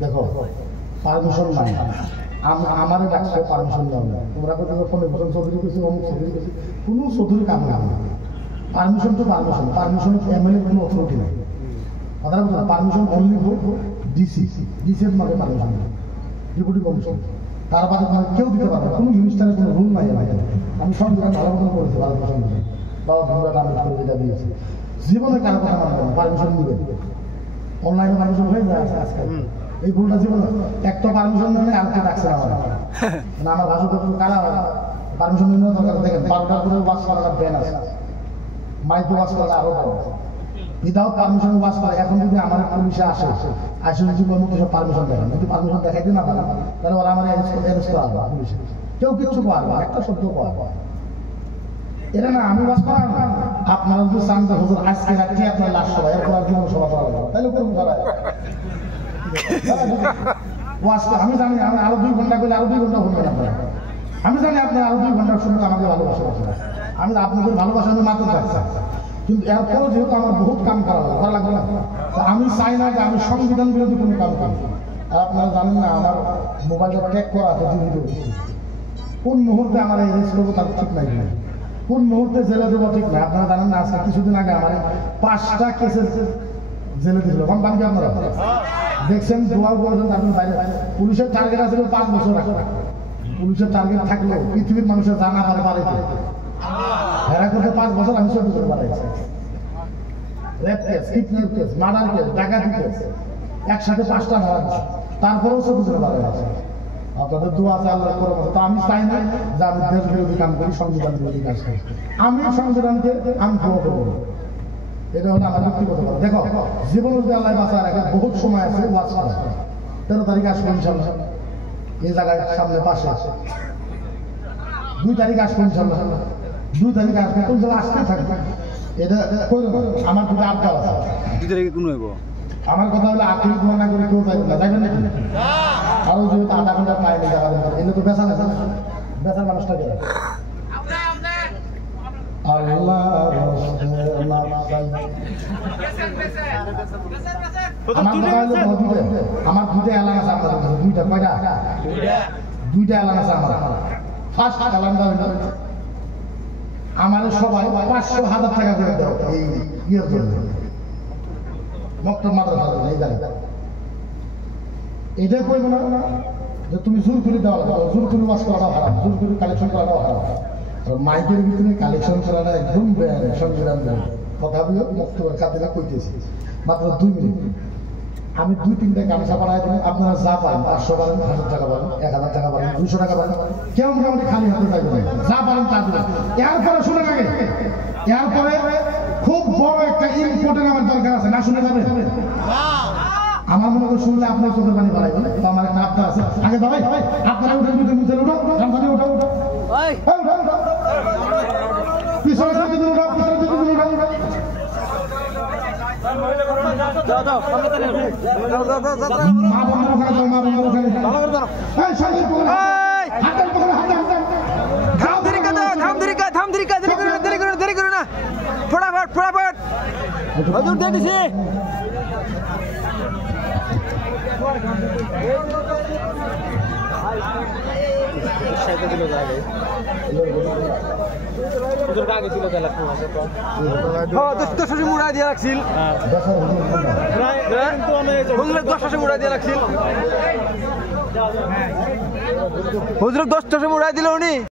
দেখো পারমিশন নাই আমারে ডাকছে পারমিশন দাও না তোমরা কোথাও ফোনে বসন চৌধুরী কিছু অমুক চৌধুরী কিছু কোনো চৌধুরী কাম না পারমিশন তো পারমিশন এমএলএ কোনো অথরিটি নাই কথাটা বুঝলাম পারমিশন অনলি ফর ডিসি ডিসির মানে পারমিশন ডেপুটি কমিশন তার বাদে কেউ দিতে পারবে কোনো মিনিস্টারের কোনো রুল নাই আমি সংবিধান ভালো মতন করেছি পারমিশন দিয়ে বাবা ভূমিকা কামিজ করে যেটা দিয়েছে জীবনে কারো কথা মানবে না পারমিশন দিবে অনলাইনে পারমিশন হয়ে যায় আজকাল এই ভুলটা জীবনে একটা পারমিশন নিলে আরেকটা ডাকছে আমার মানে আমার ভাষা তো কারা পারমিশন নিলে দরকার দেখেন 12টার পরে ওয়াশ করার ব্যান আছে মাইক্রো ওয়াশ করা আরো ভালো উইদাউট পারমিশন ওয়াশ করে এখন যদি আমার পুলিশে আসে যদি মতো সব পারমিশন দেয় যদি পারমিশন দেখাইতে না পারে তাহলে ওরা আমার অ্যারেস্ট করা হবে পুলিশে কেউ কিচ্ছু পারবে একটা শব্দ পারবে এটা না আমি ওয়াশ করা না আপনারা যদি চান যে হুজুর আজকে রাত্রে আপনার লাশ সবাই এরপর আর জীবন সভা করা হবে তাহলে করুন সবাই আমি জানি আমি আরো 2 ঘন্টা করলে আরো 2 ঘন্টা শুনবেন আপনারা। আমি জানি আপনারা আরো 2 ঘন্টা শুনলে আমাকে ভালোবাসা আপনারা। আমি আপনাদের ভালোবাসা আমি মাত্র পাচ্ছি, কিন্তু এরপরও যেহেতু আমার বহুত কাম করা লাগবে না, তো আমি চাই না যে আমি সংবিধান বিরোধী কোনো কাম করি। আর আপনারা জানেন না আমার মোবাইলটা ট্র্যাক করা আছে ভিডিও, কোন মুহূর্তে আমার এই রেস করবো তার ঠিক নাই, কোন মুহূর্তে জেলে দেবো ঠিক নাই। আপনারা জানেন না আজকে কিছুদিন আগে আমার 5টা কেসে জেলে দিয়েছিল, কম পান কি আপনারা দেখছেন? দোয়ার পর্যন্ত আপনি বাইরে, পুলিশের টার্গেট আছে 5 বছর রাখা, পুলিশের টার্গেট থাকলেও পৃথিবীর মানুষের জানা পারে পারে হেরা করতে 5 বছর আমি 14 বছর বাড়াইছি। Rape case, kidnap case, murder case, ডাকাতি কেস, একসাথে 5টা ধরা দিচ্ছে, তারপরেও 14 বছর বাড়াইছে। আপনাদের দোয়া আছে আল্লাহ করে মতো। তো আমি চাই না যে আমি দেশ বিরোধী কাম করি, সংবিধান বিরোধী কাজ করি। আমি সংবিধানকে আমি ফলো করবো, এটা হলো আমার ব্যক্তিগত কথা। দেখো জীবন যদি আল্লাহ বাঁচায় রাখে, বহুত সময় আছে ওয়াজ করা। 13 তারিখ আসবো ইনশাল্লাহ, এই জায়গায় সামনে পাশে আছে। 2 তারিখ আসবো ইনশাল্লাহ, 2 তারিখ আসবো, কোন জায়গায় আসতে থাকবে। এটা আমার দুটো আড্ডা আছে। 2 তারিখে কোন হইব? আমার কথা হলো আখেরি দোয়া না করে কেউ যাইবে না, যাইবেন নাকি? আরো যেহেতু আধা ঘন্টা টাইম জায়গা এলে তো বেচা আছে, বেচার মানুষটা গেলে আল্লাহ আমার 2টা এলান আছে, আপনার 2টা কয়টা? 2টা এলান আছে আমার। ফার্স্ট এলানটা হইল আমার সবাই 500,000 টাকা করে দেওয়া এই ইয়ের জন্য, মক্তব মাদ্রাসা এই জায়গা। এটা করবো না যে তুমি জোর করে দেওয়া লাগবে, জোর করে ওয়াজ করাটা খারাপ, জোর করে কালেকশন করাটাও খারাপ। মাইকের ভিতরে কালেকশন করাটা একদম সংবিধান কথা বলে মক্তবের খাতিরা কইতেছি। মাত্র 2 মিনিট আমি 2-3টা গামছা পাঠাই দিলাম। আপনারা যা পারেন, 500 পারেন, 1000 টাকা পারেন, 1000 টাকা পারেন, 200 টাকা পারেন, কেউ মোটামুটি খালি হাতে যাইবেন, যা পারেন তা দিবেন। এরপরে শুনে আগে, এরপরে খুব বড় একটা ইম্পর্টেন্ট আমার দরকার আছে, না শুনে যাবে? আমার মনে করে শুনলে আপনার চোখের পানি বাড়াইবেন, তো আমার একটা আবদার আছে। আগে দাবাই আপনারা উঠে উঠে মুখে উঠো, গামছা উঠো উঠো, পিছনে দিকে উঠো, পিছনে দিকে উঠো। মা বন্ধুর ওখানে যাও, মা বন্ধুর ওখানে এই সাইকেল পকড়ে হাতের পকড়ে হাতে হাতে থাম দেরি করে না, ফটাফট হুজুর দিয়ে দিছি। মুড়া দিয়ে রাখছিল, 10 মুড়া দিয়ে রাখছিল, হুজুর 10 মুড়া দিল উনি।